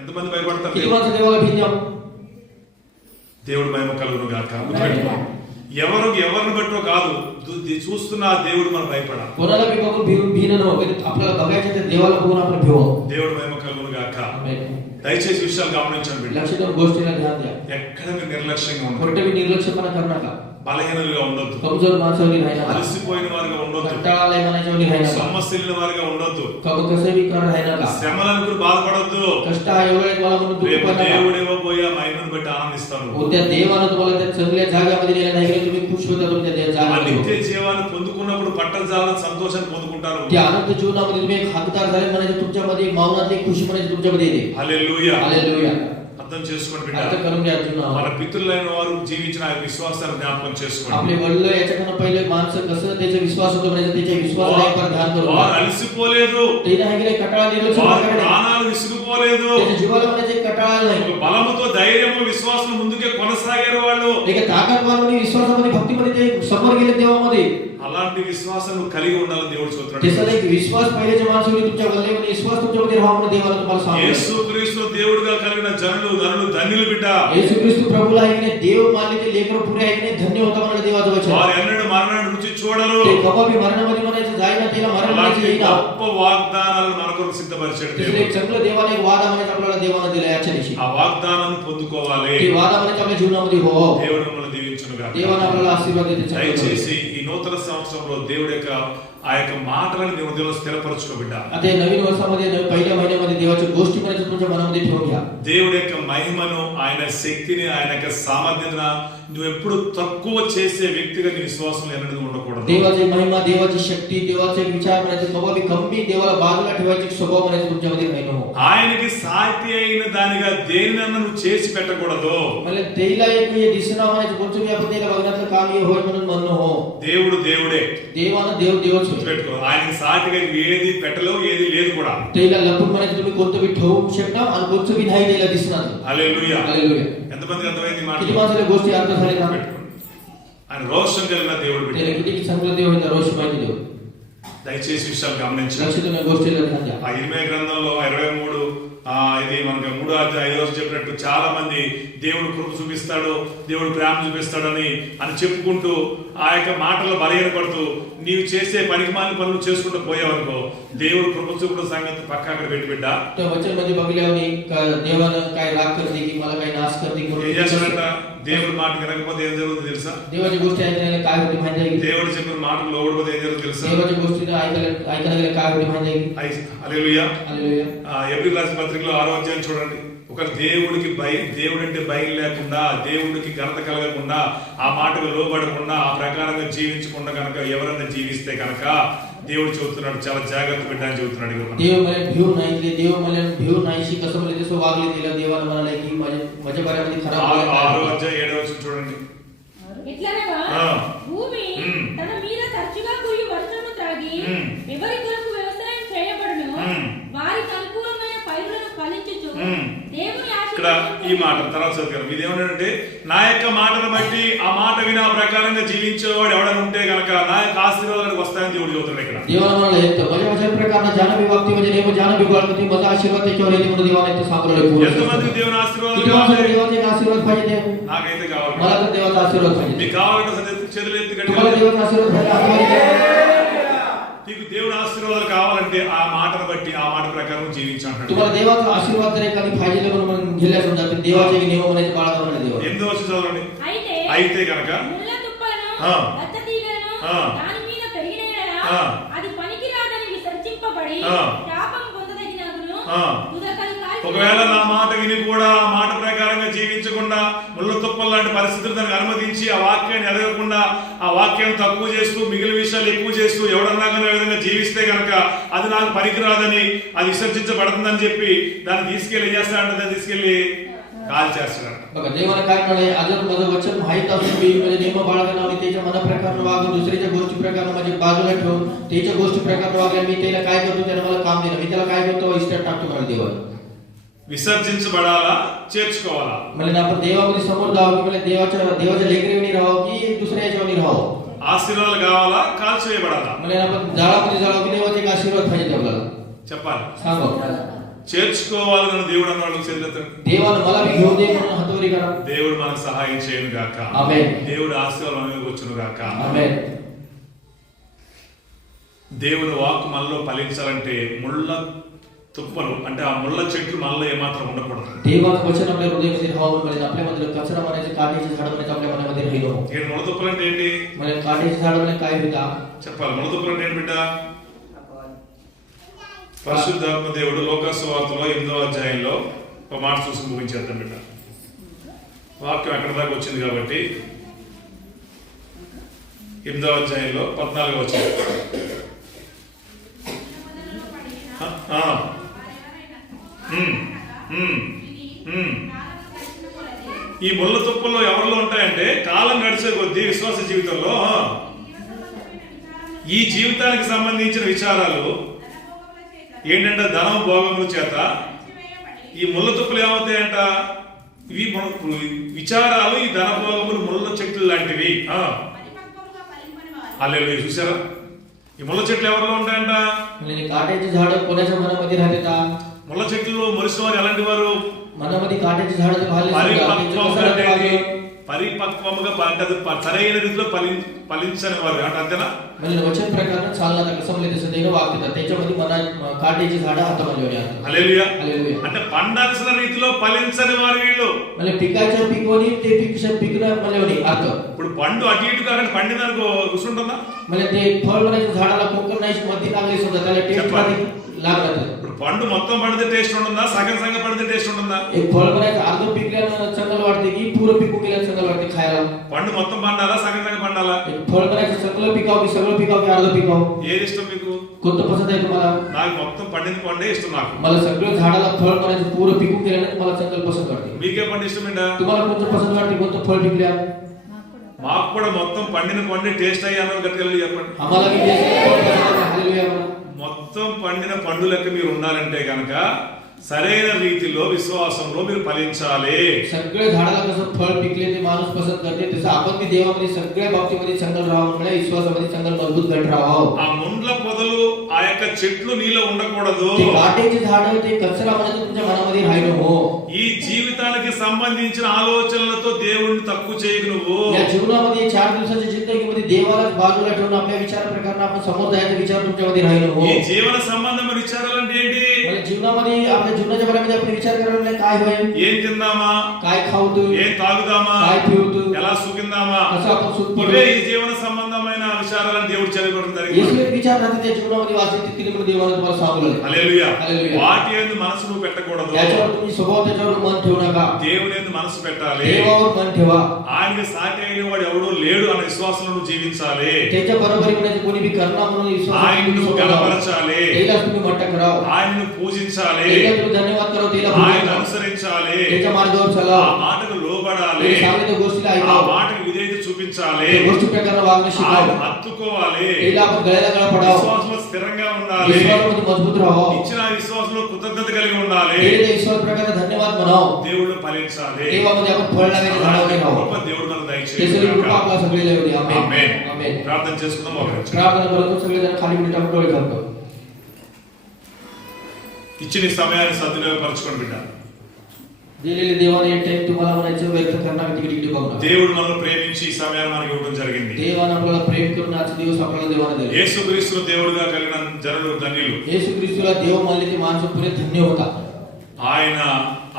ఎంతమంది భయపడతారు? किती माणसं देवाला भिल्या? దేవుడు మహిమ కలుగును గాక. ఎవరిని బట్టో కాదు, చూస్తున్న ఆ దేవుడు మనం భయపడాలి. कोणाला बी बघून भिणं नको. आपल्याला बघायचे तर देवाला बघून आपण भिवू. దేవుడు మహిమ కలుగును గాక. आमेन. దయచేసి విషయాలు గమనించండి బిడ్డ. लक्ष देऊन गोष्टीला ध्यान द्या. ఎక్కడ మీరు నిర్లక్ష్యంగా ఉండదు. खोटे बी निर्लक्षपणा करू नका. బలహీనులుగా ఉండొద్దు. कमजोर माणसावरी राहायला नका. అలసిపోయిన వారిగా ఉండొద్దు. कंटाळाला म्हणायच्यावरी राहायला नका. సమస్యల వారిగా ఉండొద్దు. कसं बी कर राहायला नका. శ్రమలకు బాధపడొద్దు. कष्ट हा एवढे मला म्हणून दुःख రేపు पण नका. దేవుడు ఇవ్వబోయే ఆ మహిమను బట్టి ఆనందిస్తాను. उद्या देवानं तुम्हाला त्या चांगल्या जागेमध्ये नेलं नाही की तुम्ही खुश होता तुमच्या त्या ఆ जागेमध्ये. నిత్య జీవాన్ని పొందుకున్నప్పుడు పట్టజాలని సంతోషాన్ని పొందుకుంటారు. त्या अनंत जीवनामध्ये तुम्ही एक हकदार झाले म्हणायचे तुमच्यामध्ये एक मावनातली खुशी म्हणायची तुमच्यामध्ये येते. హల్లెలూయా. हालेलुया. అర్థం చేసుకోండి బిడ్డ. अर्थ करून घ्या जीवनावर. మన పితరులైన వారు జీవించిన ఆ విశ్వాసాన్ని జ్ఞాపకం చేసుకోండి. आपले वडील याच्याकडनं पहिले माणसं कसं त्याचा विश्वास होतो म्हणायचं त्याच्या विश्वासाला एक बार ध्यान करून వారు घ्या. అలసిపోలేదు. ते नाही की कटाळा निर्लक्ष వారి करायचं. ప్రాణాలు విసుగుపోలేదు. त्याच्या जीवाला म्हणायचे कटाळा नाही. ఒక బలముతో ధైర్యము విశ్వాసం ముందుకే కొనసాగారు వాళ్ళు. एक ताकदवान आणि विश्वासामध्ये भक्तीमध्ये ते समोर गेले देवामध्ये. అలాంటి విశ్వాసం నువ్వు కలిగి ఉండాలని దేవుడు त्याचा చెబుతున్నాడు. एक विश्वास पहिल्याच्या माणसामध्ये तुमच्या वल्लेमध्ये विश्वास तुमच्यामध्ये राहावा म्हणून देवाला तुम्हाला सांगतो. యేసుక్రీస్తు దేవుడిగా కలిగిన జనులు ధన్యులు బిడ్డ. येशू ख्रिस्त प्रभूला आहे की नाही देव मानलेले लेकरं पुरे आहे की नाही धन्य होता म्हणलं देवाचं वचन. వారు ఎన్నడూ మరణాన్ని రుచి చూడరు. ते कवाबी मरणामध्ये म्हणायचं जाईना त्याला मरण అలాంటి म्हणायचं येईना. గొప్ప వాగ్దానాలను మన కొరకు సిద్ధపరిచాడు तिसरं దేవుడు. एक चांगलं देवाने एक वादा म्हणायचं आपल्याला देवानं दिला याच्या दिवशी. ఆ వాగ్దానాన్ని పొందుకోవాలి. ते वादा म्हणायचं आपल्या जीवनामध्ये हो. దేవుడు మిమ్మల్ని దీవించునుగాక. देवानं आपल्याला आशीर्वाद देते चांगलं. దయచేసి ఈ నూతన సంవత్సరంలో దేవుడి యొక్క ఆ యొక్క మాటలను నీ హృదయంలో స్థిరపరచుకో బిడ్డ. आता या नवीन वर्षामध्ये पहिल्या महिन्यामध्ये देवाच्या गोष्टी म्हणायचं तुमच्या मनामध्ये ठेवून घ्या. దేవుడి యొక్క మహిమను, ఆయన శక్తిని, ఆయన యొక్క సామర్థ్యతను నువ్వు ఎప్పుడు తక్కువ చేసే వ్యక్తిగా నీ విశ్వాసం ఎన్నడూ ఉండకూడదు. देवाची महिमा, देवाची शक्ती, देवाचे विचार म्हणायचं कवाबी कमी देवाला बाजूला ठेवायची स्वभाव म्हणायचं तुमच्यामध्ये नाही हो. ఆయనకి సాటి అయిన దానిగా దేనినన్నా నువ్వు చేసి పెట్టకూడదు. म्हणजे देईला एक हे दिसना म्हणायचं कोणतं बी आपण त्याला बघण्यातलं काम हे होय म्हणून म्हणणं हो. దేవుడు దేవుడే. देवानं देव देवच होय. గుర్తుపెట్టుకో. ఆయనకి సాటిగా ఏది పెట్టలేవు, ఏది లేదు కూడా. त्याला लपून म्हणायचं तुम्ही कोणतं बी ठेवू शकता आणि कोणतं बी नाही त्याला दिसणार. హల్లెలూయా. हालेलुया. ఎంతమందికి అర్థమైంది ఈ మాట? किती माणसाला गोष्टी अर्थ झाले का? పెట్టుకోండి. ఆయన రోషం కలిగిన దేవుడు బిడ్డ. त्याला किती चांगलं देव आहे रोष माहिती देव. దయచేసి విషయాలు గమనించండి. लक्ष तुम्ही गोष्टीला ध्यान द्या. ఆ ఇర్మీయా గ్రంథంలో 23 ఇది మనకి 3:5 చెప్పినట్టు చాలా మంది దేవుడు కృప చూపిస్తాడు, దేవుడు ప్రేమ చూపిస్తాడని చెప్పుకుంటూ ఆ యొక్క మాటలు బలహీనపడుతూ నీవు చేసే పనికిమాలిన పనులు చేసుకుంటూ పోయావనుకో దేవుడు కృప చూపడం సంగతి పక్క అక్కడ పెట్టి బిడ్డ. त्या वचन मध्ये बघल्यावर देवानं काय राग करते की मला काय नाश करते ఏం చేస్తాడంట? దేవుడి మాట వినకపోతే ఏం జరుగుతుంది తెలుసా? देवाची गोष्टी ऐकण्याला काय होते माहिती आहे की దేవుడు చెప్పిన మాటలు లోబడిపోతే ఏం జరుగుతుంది తెలుసా? देवाची गोष्टी ऐकायला काय होते माहिती आहे की హల్లెలూయా. हालेलुया. ఏప్రిల్ రాసిన పత్రికలో 6వ అధ్యాయం చూడండి. ఒక దేవుడికి దేవుడు అంటే భయం లేకుండా, దేవుడికి ఘనత కలగకుండా, ఆ మాటకు లోబడకుండా, ఆ ప్రకారంగా జీవించకుండా కనుక ఎవరైనా జీవిస్తే కనుక దేవుడు చెబుతున్నాడు, చాలా జాగ్రత్త పెట్టని చెబుతున్నాడు. देव मला भिव नाही दिले, देव मला भिव नाहीशी कसं मला तसं वागले दिलं. देवानं म्हणाले की माझ्या बऱ्यामध्ये खराब 6వ అధ్యాయం 7వ వచనం చూడండి. ఎట్లనగా ఆ. భూమి తన మీద తరచుగా కురియు వర్షము త్రాగి ఎవరి కొరకు వ్యవసాయం చేయబడును వారికి అనుకూలమైన పైరులను ఫలించుచు దేవుని ఇక్కడ ఈ మాట తర్వాత చదువుతారు. ఇదేమంటే నా యొక్క మాటను బట్టి ఆ మాట విని ఆ ప్రకారంగా జీవించేవాడు ఎవడని ఉంటే కనుక నా యొక్క ఆశీర్వాదాలకు వస్తాయని దేవుడు చెబుతున్నాడు. ఇక్కడ देवानं म्हणाले माझ्या प्रकारनं ज्ञान विभागते म्हणजे नेम ज्ञान विभागते माझा आशीर्वाद त्याच्यावर येते म्हणून देवाने ते सांगले पूर्ण. ఎంతమంది దేవుని ఆశీర్వాదాలు किती కావాలి? माणसाला देवाचे आशीर्वाद पाहिजे. నాకైతే కావాలి. मला तर देवाचा आशीर्वाद पाहिजे. మీకు కావాలంటే చేతులు ఎత్తి तुम्हाला గట్టిగా देवाचा आशीर्वाद पाहिजे. నీకు దేవుడి ఆశీర్వాదాలు కావాలంటే ఆ మాటను బట్టి ఆ మాట ప్రకారం జీవించాలంటాడు. तुम्हाला देवाचा आशीर्वाद जर एखादी पाहिजे म्हणून गेल्या समजा ते देवाचे नियम म्हणायचे बाळगा म्हणाले देवा. 8వ వచనం చదవండి. అయితే కనుక ముళ్ళ తుప్పలను ఆ. రచ్చ తీగలను ఆ. దాని మీద పెరిగిన ఎడల ఆ. అది పనికిరాదని విసర్జింపబడి ఆ. శాపం పొందదగినగును. ఆ. ఉదకలు కాల్చి ఒకవేళ నా మాట విని కూడా ఆ మాట ప్రకారంగా జీవించకుండా ముళ్ళ తుప్పలు లాంటి పరిస్థితులు దానికి అనుమతించి ఆ వాక్యాన్ని ఎదగకుండా ఆ వాక్యాన్ని తక్కువ చేస్తూ మిగిలిన విషయాలు ఎక్కువ చేస్తూ ఎవడన్నా కానీ ఆ విధంగా జీవిస్తే కనుక అది నాకు పనికిరాదని, అది విసర్జించబడుతుందని చెప్పి దాన్ని తీసుకెళ్లి ఏం చేస్తాడంటే దాన్ని తీసుకెళ్లి కాల్ చేస్తాడు. बघा देवाने काय म्हणाले, अजून माझं वचन माहित असून मी म्हणजे नियम बाळगणं आणि त्याच्या मनाप्रकारे वागून दुसऱ्याच्या गोष्टी प्रकारे म्हणजे बाजूला ठेवून त्याच्या गोष्टी प्रकारे वागल्या मी त्याला काय करतो, त्याने मला काम दिलं, मी त्याला काय करतो इस्टेट टाकतो म्हणाले देवा. విసర్జించబడాలా చేర్చుకోవాలా? म्हणजे आपण देवामध्ये समोर जावं की म्हणजे देवाच्या लेकरीवणी राहावं की दुसऱ्या याच्यावणी राहावं. ఆశీర్వాదాలు కావాలా కాల్చివేయబడాలా? म्हणजे आपण जाळामध्ये जावं की देवाचे एक आशीर्वाद पाहिजे आपल्याला. చెప్పాలి. सांगा చేర్చుకోవాలని దేవుడు అన్నాడు. చేతులెత్తండి. देवानं मला बी घेऊ दे म्हणून हातवरी करा. దేవుడు మనకు సహాయం చేయను గాక. ఆమేన్. దేవుడు ఆశీర్వాదం మనకు వచ్చును గాక. ఆమేన్. దేవుని వాక్కు మనలో ఫలించాలంటే ముళ్ళ తుప్పలు అంటే ఆ ముళ్ళ చెట్లు మనలో ఏమాత్రం ఉండకూడదు. देवाचं वचन आपल्या हृदयामध्ये राहावं म्हणजे आपल्यामध्ये कचरा म्हणायचे, काटेचे झाड म्हणायचे आपल्या मनामध्ये राहिलो. ఏంటి ముళ్ళ తుప్పలు అంటే ఏంటి? म्हणजे काटेचे झाड म्हणजे काय होता చెప్పాలి. ముళ్ళ తుప్పలు అంటే ఏంటి బిడ్డ? పరిశుద్ధాత్మ దేవుడు లోకాసు వార్తలో 8వ అధ్యాయంలో ఒక మాట చూసి ముగించేద్దాం బిడ్డ. వాక్యం ఎక్కడ దాకా వచ్చింది కాబట్టి 8వ అధ్యాయంలో 14వ వచనం. ఈ ముళ్ళ తుప్పల్లో ఎవరిలో ఉంటాయంటే కాలం గడిచే కొద్దీ విశ్వాస జీవితంలో ఈ జీవితానికి సంబంధించిన విచారాలు ఏంటంటే ధనం భోగముల చేత ఈ ముళ్ళ తుప్పలు ఏమవుతాయంట? ఇవి విచారాలు, ఈ ధన భోగములు ముళ్ళ చెట్లు లాంటివి. హల్లెలూయా. చూసారా? ఈ ముళ్ళ చెట్లు ఎవరిలో ఉంటాయంట? म्हणजे काट्याचे झाड कोणाच्या मनामध्ये राहते का? ముళ్ళ చెట్లు మొలిసిన వారు ఎలాంటి వారు? मनामध्ये काट्याचे झाड పరిపక్వముగా అంటే అది సరైన రీతిలో ఫలించని వారు అంటే అంతేనా? म्हणजे वचन प्रकारानं चालला कसं म्हणजे तसं देणं वागतात त्याच्यामध्ये मना काट्याची झाडं हातामध्ये असतात. హల్లెలూయా. हालेलुया. అంటే పండాల్సిన రీతిలో ఫలించని వారు వీళ్ళు. म्हणजे पिकाच्या पिकवणी ते पिकणं म्हणजे अर्थ. ఇప్పుడు పండు అటు ఇటు కాకుండా పండినానికి రుచి ఉంటుందా? म्हणजे ते फळ बनायचं झाडाला कोकण नाही मध्ये लागले सुद्धा त्याला टेस्ट लागत. ఇప్పుడు పండు మొత్తం పండితే టేస్ట్ ఉంటుందా? సగం సగం పండితే టేస్ట్ ఉంటుందా? एक फळ बनायचं अर्ध पिकल्यानं चांगलं वाटते की पूर्ण पिकू गेल्यानं चांगलं वाटते खायला? పండు మొత్తం పండాలా సగం సగం పండాలా? एक फळ बनायचं चांगलं पिकाव की सगळं पिकाव की अर्ध पिकाव? ఏది ఇష్టం మీకు? कोणतं पसंत आहे तुम्हाला? నాకు మొత్తం పండిన పండే ఇష్టం. నాకు मला सगळं झाडाला फळ बनायचं पूर्ण पिकू गेल्यानं मला चांगलं पसंत वाटते. మీకే పండు ఇష్టమేంటా? तुम्हाला कोणतं पसंत वाटते कोणतं फळ पिकल्या? మాకు కూడా మొత్తం పండిన పండే టేస్ట్ అయ్యాను గట్టిగా చెప్పండి. आम्हाला की हालेलुया. మొత్తం పండిన పండు లెక్క మీరు ఉండాలంటే కనుక సరైన రీతిలో విశ్వాసంలో మీరు ఫలించాలి. सगळे झाडाला कसं फळ पिकले ते माणूस पसंत करते तसं आपण बी देवामध्ये सगळ्या बाबतीमध्ये चांगलं राहावं म्हणजे विश्वासामध्ये चांगलं मजबूत घट राहावं. ఆ ముండ్ల పొదలు ఆ యొక్క చెట్లు నీలో ఉండకూడదు. ते काटेचे झाड ते कचरा म्हणजे तुमच्या मनामध्ये राहिलो हो. ఈ జీవితానికి సంబంధించిన ఆలోచనలతో దేవుణ్ణి తక్కువ చేయకు. నువ్వు या जीवनामध्ये 4 दिवसाच्या जिंदगीमध्ये देवालाच बाजूला ठेवून आपल्या विचाराप्रकारे आपण समोर जायचा विचार तुमच्यामध्ये राहिलो हो. ఈ జీవన సంబంధమైన విచారాలంటే ఏంటి? म्हणजे जीवनामध्ये आपल्या जीवनाच्या बाबतीत आपण विचार करायला काय होईल, ఏం తిందామా, काय खावतो, ఏం తాగుదామా, काय पिवतो, ఎలా సుఖిందామా, कसं आपण सुख ఇవే पडतो. ఈ జీవన సంబంధమైన విచారాలను దేవుడు చదివడం జరిగింది. इसलिए विचार राहते त्या जीवनामध्ये वाचले तितके पण देवाला तुम्हाला सांगू लागले. హల్లెలూయా. హల్లెలూయా. వాటి యందు మనసు నువ్వు పెట్టకూడదు. त्याच्यावर तुम्ही स्वभाव त्याच्यावर मन ठेवू नका. దేవుని యందు మనసు పెట్టాలి. देवावर मन ठेवा. ఆయనకి సాటి అయిన వాడు ఎవడో లేడు అనే విశ్వాసంలో నువ్వు జీవించాలి. त्याच्या बरोबरी म्हणायचे कोणी बी करणार म्हणून विश्वास ఆయనను గణపరచాలి. त्याला तुम्ही मोठा कराव. ఆయనను పూజించాలి. त्याला तुम्ही धन्यवाद कराव. त्याला ఆయన पूजा అనుసరించాలి. त्याच्या मार्गावर ఆ चला. మాటకు లోబడాలి. ते सांगितलेल्या गोष्टीला ఆ ऐकावं. మాటకు విధేయత చూపించాలి. त्या गोष्टी प्रकारे वागणं ఆయన शिकावं. హత్తుకోవాలి. त्याला आपण गळ्याला गळा पडावं. విశ్వాసంలో స్థిరంగా ఉండాలి. विश्वासामध्ये मजबूत राहावं. ఇచ్చిన విశ్వాసంలో కృతజ్ఞత కలిగి ఉండాలి. केलेल्या विश्वास प्रकारे धन्यवाद म्हणावं. దేవుడు ఫలించాలి. देवामध्ये आपण फळ लागायचे झाडावणे राहावं. కృప దేవుడు మనకు त्यासाठी దయచేయను कृपा గాక. आपला सगळेला येऊ दे. आमेन. ఆమేన్. आमेन. ప్రార్థన చేసుకుందాం. ఒక నిమిషం. प्रार्थना करतो सगळेजण खाली मिनिट आपण डोळे करतो. ఇచ్చిన ఈ సమయాన్ని సద్వినియోగపరచుకొని బిడ్డ. दिलेले देवाने एक टाइम तुम्हाला म्हणायचं व्यक्त करणार तिकडे बघा. దేవుడు మనల్ని ప్రేమించి ఈ సమయాన్ని మనకి ఇవ్వడం జరిగింది. देवाने आपल्याला प्रेम करून आजचे दिवस आपल्याला देवाने दिले. యేసుక్రీస్తును దేవుడిగా కలిగిన జనులు ధన్యులు. येशू ख्रिस्तूला देव मानले ते माणसं पुरे धन्य होता. ఆయన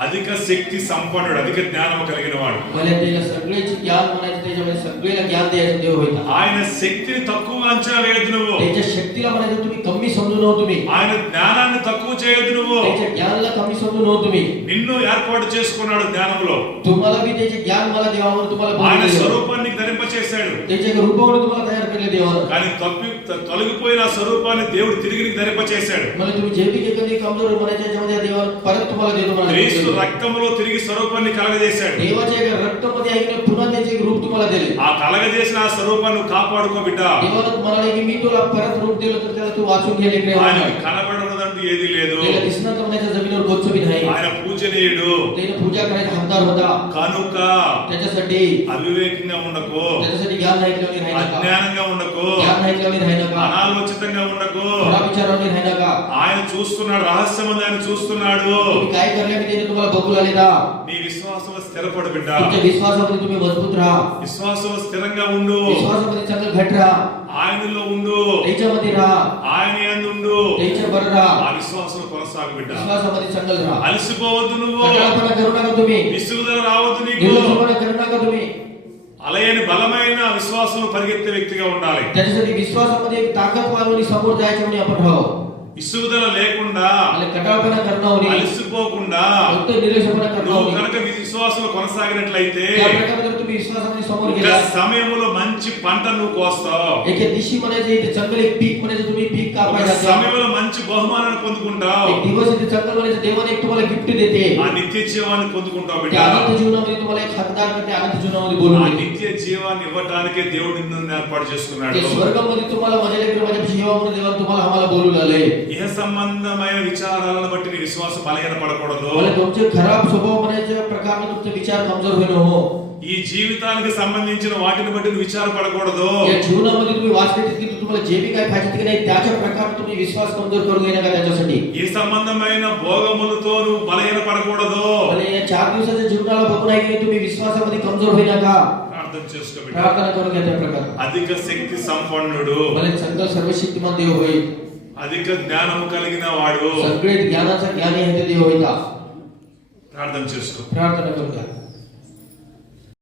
అధిక శక్తి సంపన్నుడు, అధిక జ్ఞానం కలిగిన వాడు. मला त्याला सगळेच ज्ञान म्हणायचं, त्याच्यामध्ये सगळेला ज्ञान द्यायचं देव होता. ఆయన శక్తిని తక్కువగా అంచనా వేయద్దు నువ్వు. त्याच्या शक्तीला म्हणायचं तुम्ही कमी समजू नव्हे. तुम्ही ఆయన జ్ఞానాన్ని తక్కువ చేయొద్దు నువ్వు. त्याच्या ज्ञानाला कमी समजू नव्हे. तुम्ही నిన్ను ఏర్పాటు చేసుకున్నాడు జ్ఞానంలో. तुम्हाला बी त्याचे ज्ञान मला देवावर तुम्हाला ఆయన बोलले. స్వరూపాన్ని ధరింపచేశాడు. त्याच्या रूपावर तुम्हाला तयार केले देवाने. కానీ తొలగిపోయిన ఆ స్వరూపాన్ని దేవుడు తిరిగి నీకు ధరింపచేశాడు. मला तुम्ही जे बी कधी कमजोर म्हणायचे त्याच्यामध्ये देवाने परत तुम्हाला देतो క్రీస్తు म्हणायचं. రక్తంలో తిరిగి స్వరూపాన్ని కలగజేశాడు. देवाच्या एका रक्तामध्ये आहे की पुन्हा त्याचे एक रूप तुम्हाला दिले. ఆ కలగజేసిన ఆ స్వరూపాన్ని కాపాడుకో బిడ్డ. देवाने म्हणाले की मी तुला परत रूप दिलं तर त्याला तू वाचून घे लेकरे. ఆయనకి కనబడదంటూ ఏది లేదు. त्याला दिसणं तर म्हणायचं जमिनीवर कोणचं बी नाही. ఆయన పూజనీయుడు त्याने पूजा करायचा हकदार होता. కనుక त्याच्यासाठी అవివేకంగా ఉండకు, त्याच्यासाठी ज्ञान नाही ठेवणे राहिलं का? అజ్ఞానంగా ఉండకు, ज्ञान नाही ठेवणे राहिलं का? అనాలోచితంగా ఉండకు. खरा विचाराने राहिलं का? ఆయన చూస్తున్నాడు, రహస్యమందు ఆయన చూస్తున్నాడు. तुम्ही काय करले की त्याने तुम्हाला बघू लागले. నీ విశ్వాసంలో స్థిరపడు బిడ్డ. तुमच्या विश्वासामध्ये तुम्ही मजबूत राहा. విశ్వాసంలో స్థిరంగా ఉండు. विश्वासामध्ये चांगलं घट राहा. ఆయనలో ఉండు, त्याच्यामध्ये राहा. ఆయన యందు ఉండు. त्याच्या बरं राहा. ఆ విశ్వాసంలో కొనసాగు బిడ్డ. विश्वासामध्ये चांगलं राहा. అలసిపోవద్దు నువ్వు. कटाळपणा करू नका तुम्ही. విసుగుదల రావద్దు నీకు. निर्लज्जपणा करू नका तुम्ही. అలయని బలమైన విశ్వాసంలో పరిగెత్తే వ్యక్తిగా ఉండాలి. त्याच्यासाठी विश्वासामध्ये एक ताकदवान आणि समोर जायचं म्हणून आपण राहावं. విసుగుదల లేకుండా, आणि कटाळपणा करणं होणे, అలసిపోకుండా फक्त निर्लज्जपणा करणं నువ్వు होणे. కనుక విశ్వాసంలో కొనసాగినట్లయితే त्या प्रकारे जर तुम्ही विश्वासामध्ये समोर ఒక गेला, సమయంలో మంచి పంట నువ్వు కోస్తావు. एका दिवशी म्हणायचं इथे चांगलं एक पीक म्हणायचं तुम्ही पीक ఒక कापायचं. సమయంలో మంచి బహుమానాన్ని పొందుకుంటావు. एक दिवस इथे चांगलं म्हणायचं देवाने एक तुम्हाला गिफ्ट देते. ఆ నిత్య జీవాన్ని పొందుకుంటావు బిడ్డ. त्या अनंत जीवनामध्ये तुम्हाला एक हकदार करते. अनंत जीवनामध्ये बोलून ఆ देते. నిత్య జీవాన్ని ఇవ్వడానికే దేవుడు నిన్ను ఏర్పాటు చేసుకున్నాడు. ते स्वर्गामध्ये तुम्हाला माझ्या लेकरं माझ्या सेवा म्हणून देवाने तुम्हाला आम्हाला बोलू लागले. ఇహ సంబంధమైన విచారాలను బట్టి నీ విశ్వాసం బలహీనపడకూడదు. मला तुमचे खराब स्वभाव म्हणायच्या प्रकारने तुमचे विचार कमजोर होईल हो. ఈ జీవితానికి సంబంధించిన వాటిని బట్టి నువ్వు విచారపడకూడదు. या जीवनामध्ये तुम्ही वाचले की तुम्हाला जे बी काय पाहिजे की नाही त्याच्या प्रकारे तुम्ही विश्वास कमजोर करून घेऊ नका त्याच्यासाठी. ఈ సంబంధమైన భోగములతో నువ్వు బలహీనపడకూడదు. मला या 4 दिवसाच्या जीवनाला बघून आहे की तुम्ही विश्वासामध्ये कमजोर होई नका. ప్రార్థన చేసుకో బిడ్డ. प्रार्थना करून घ्या त्या प्रकारे. అధిక శక్తి సంపన్నుడు, मला सगळं सर्वशक्तिमान देव होईल. అధిక జ్ఞానము కలిగిన వాడు. सगळे ज्ञानाचा ज्ञानी आहे ते देव होईता. ప్రార్థన చేసుకో. प्रार्थना करून घ्या.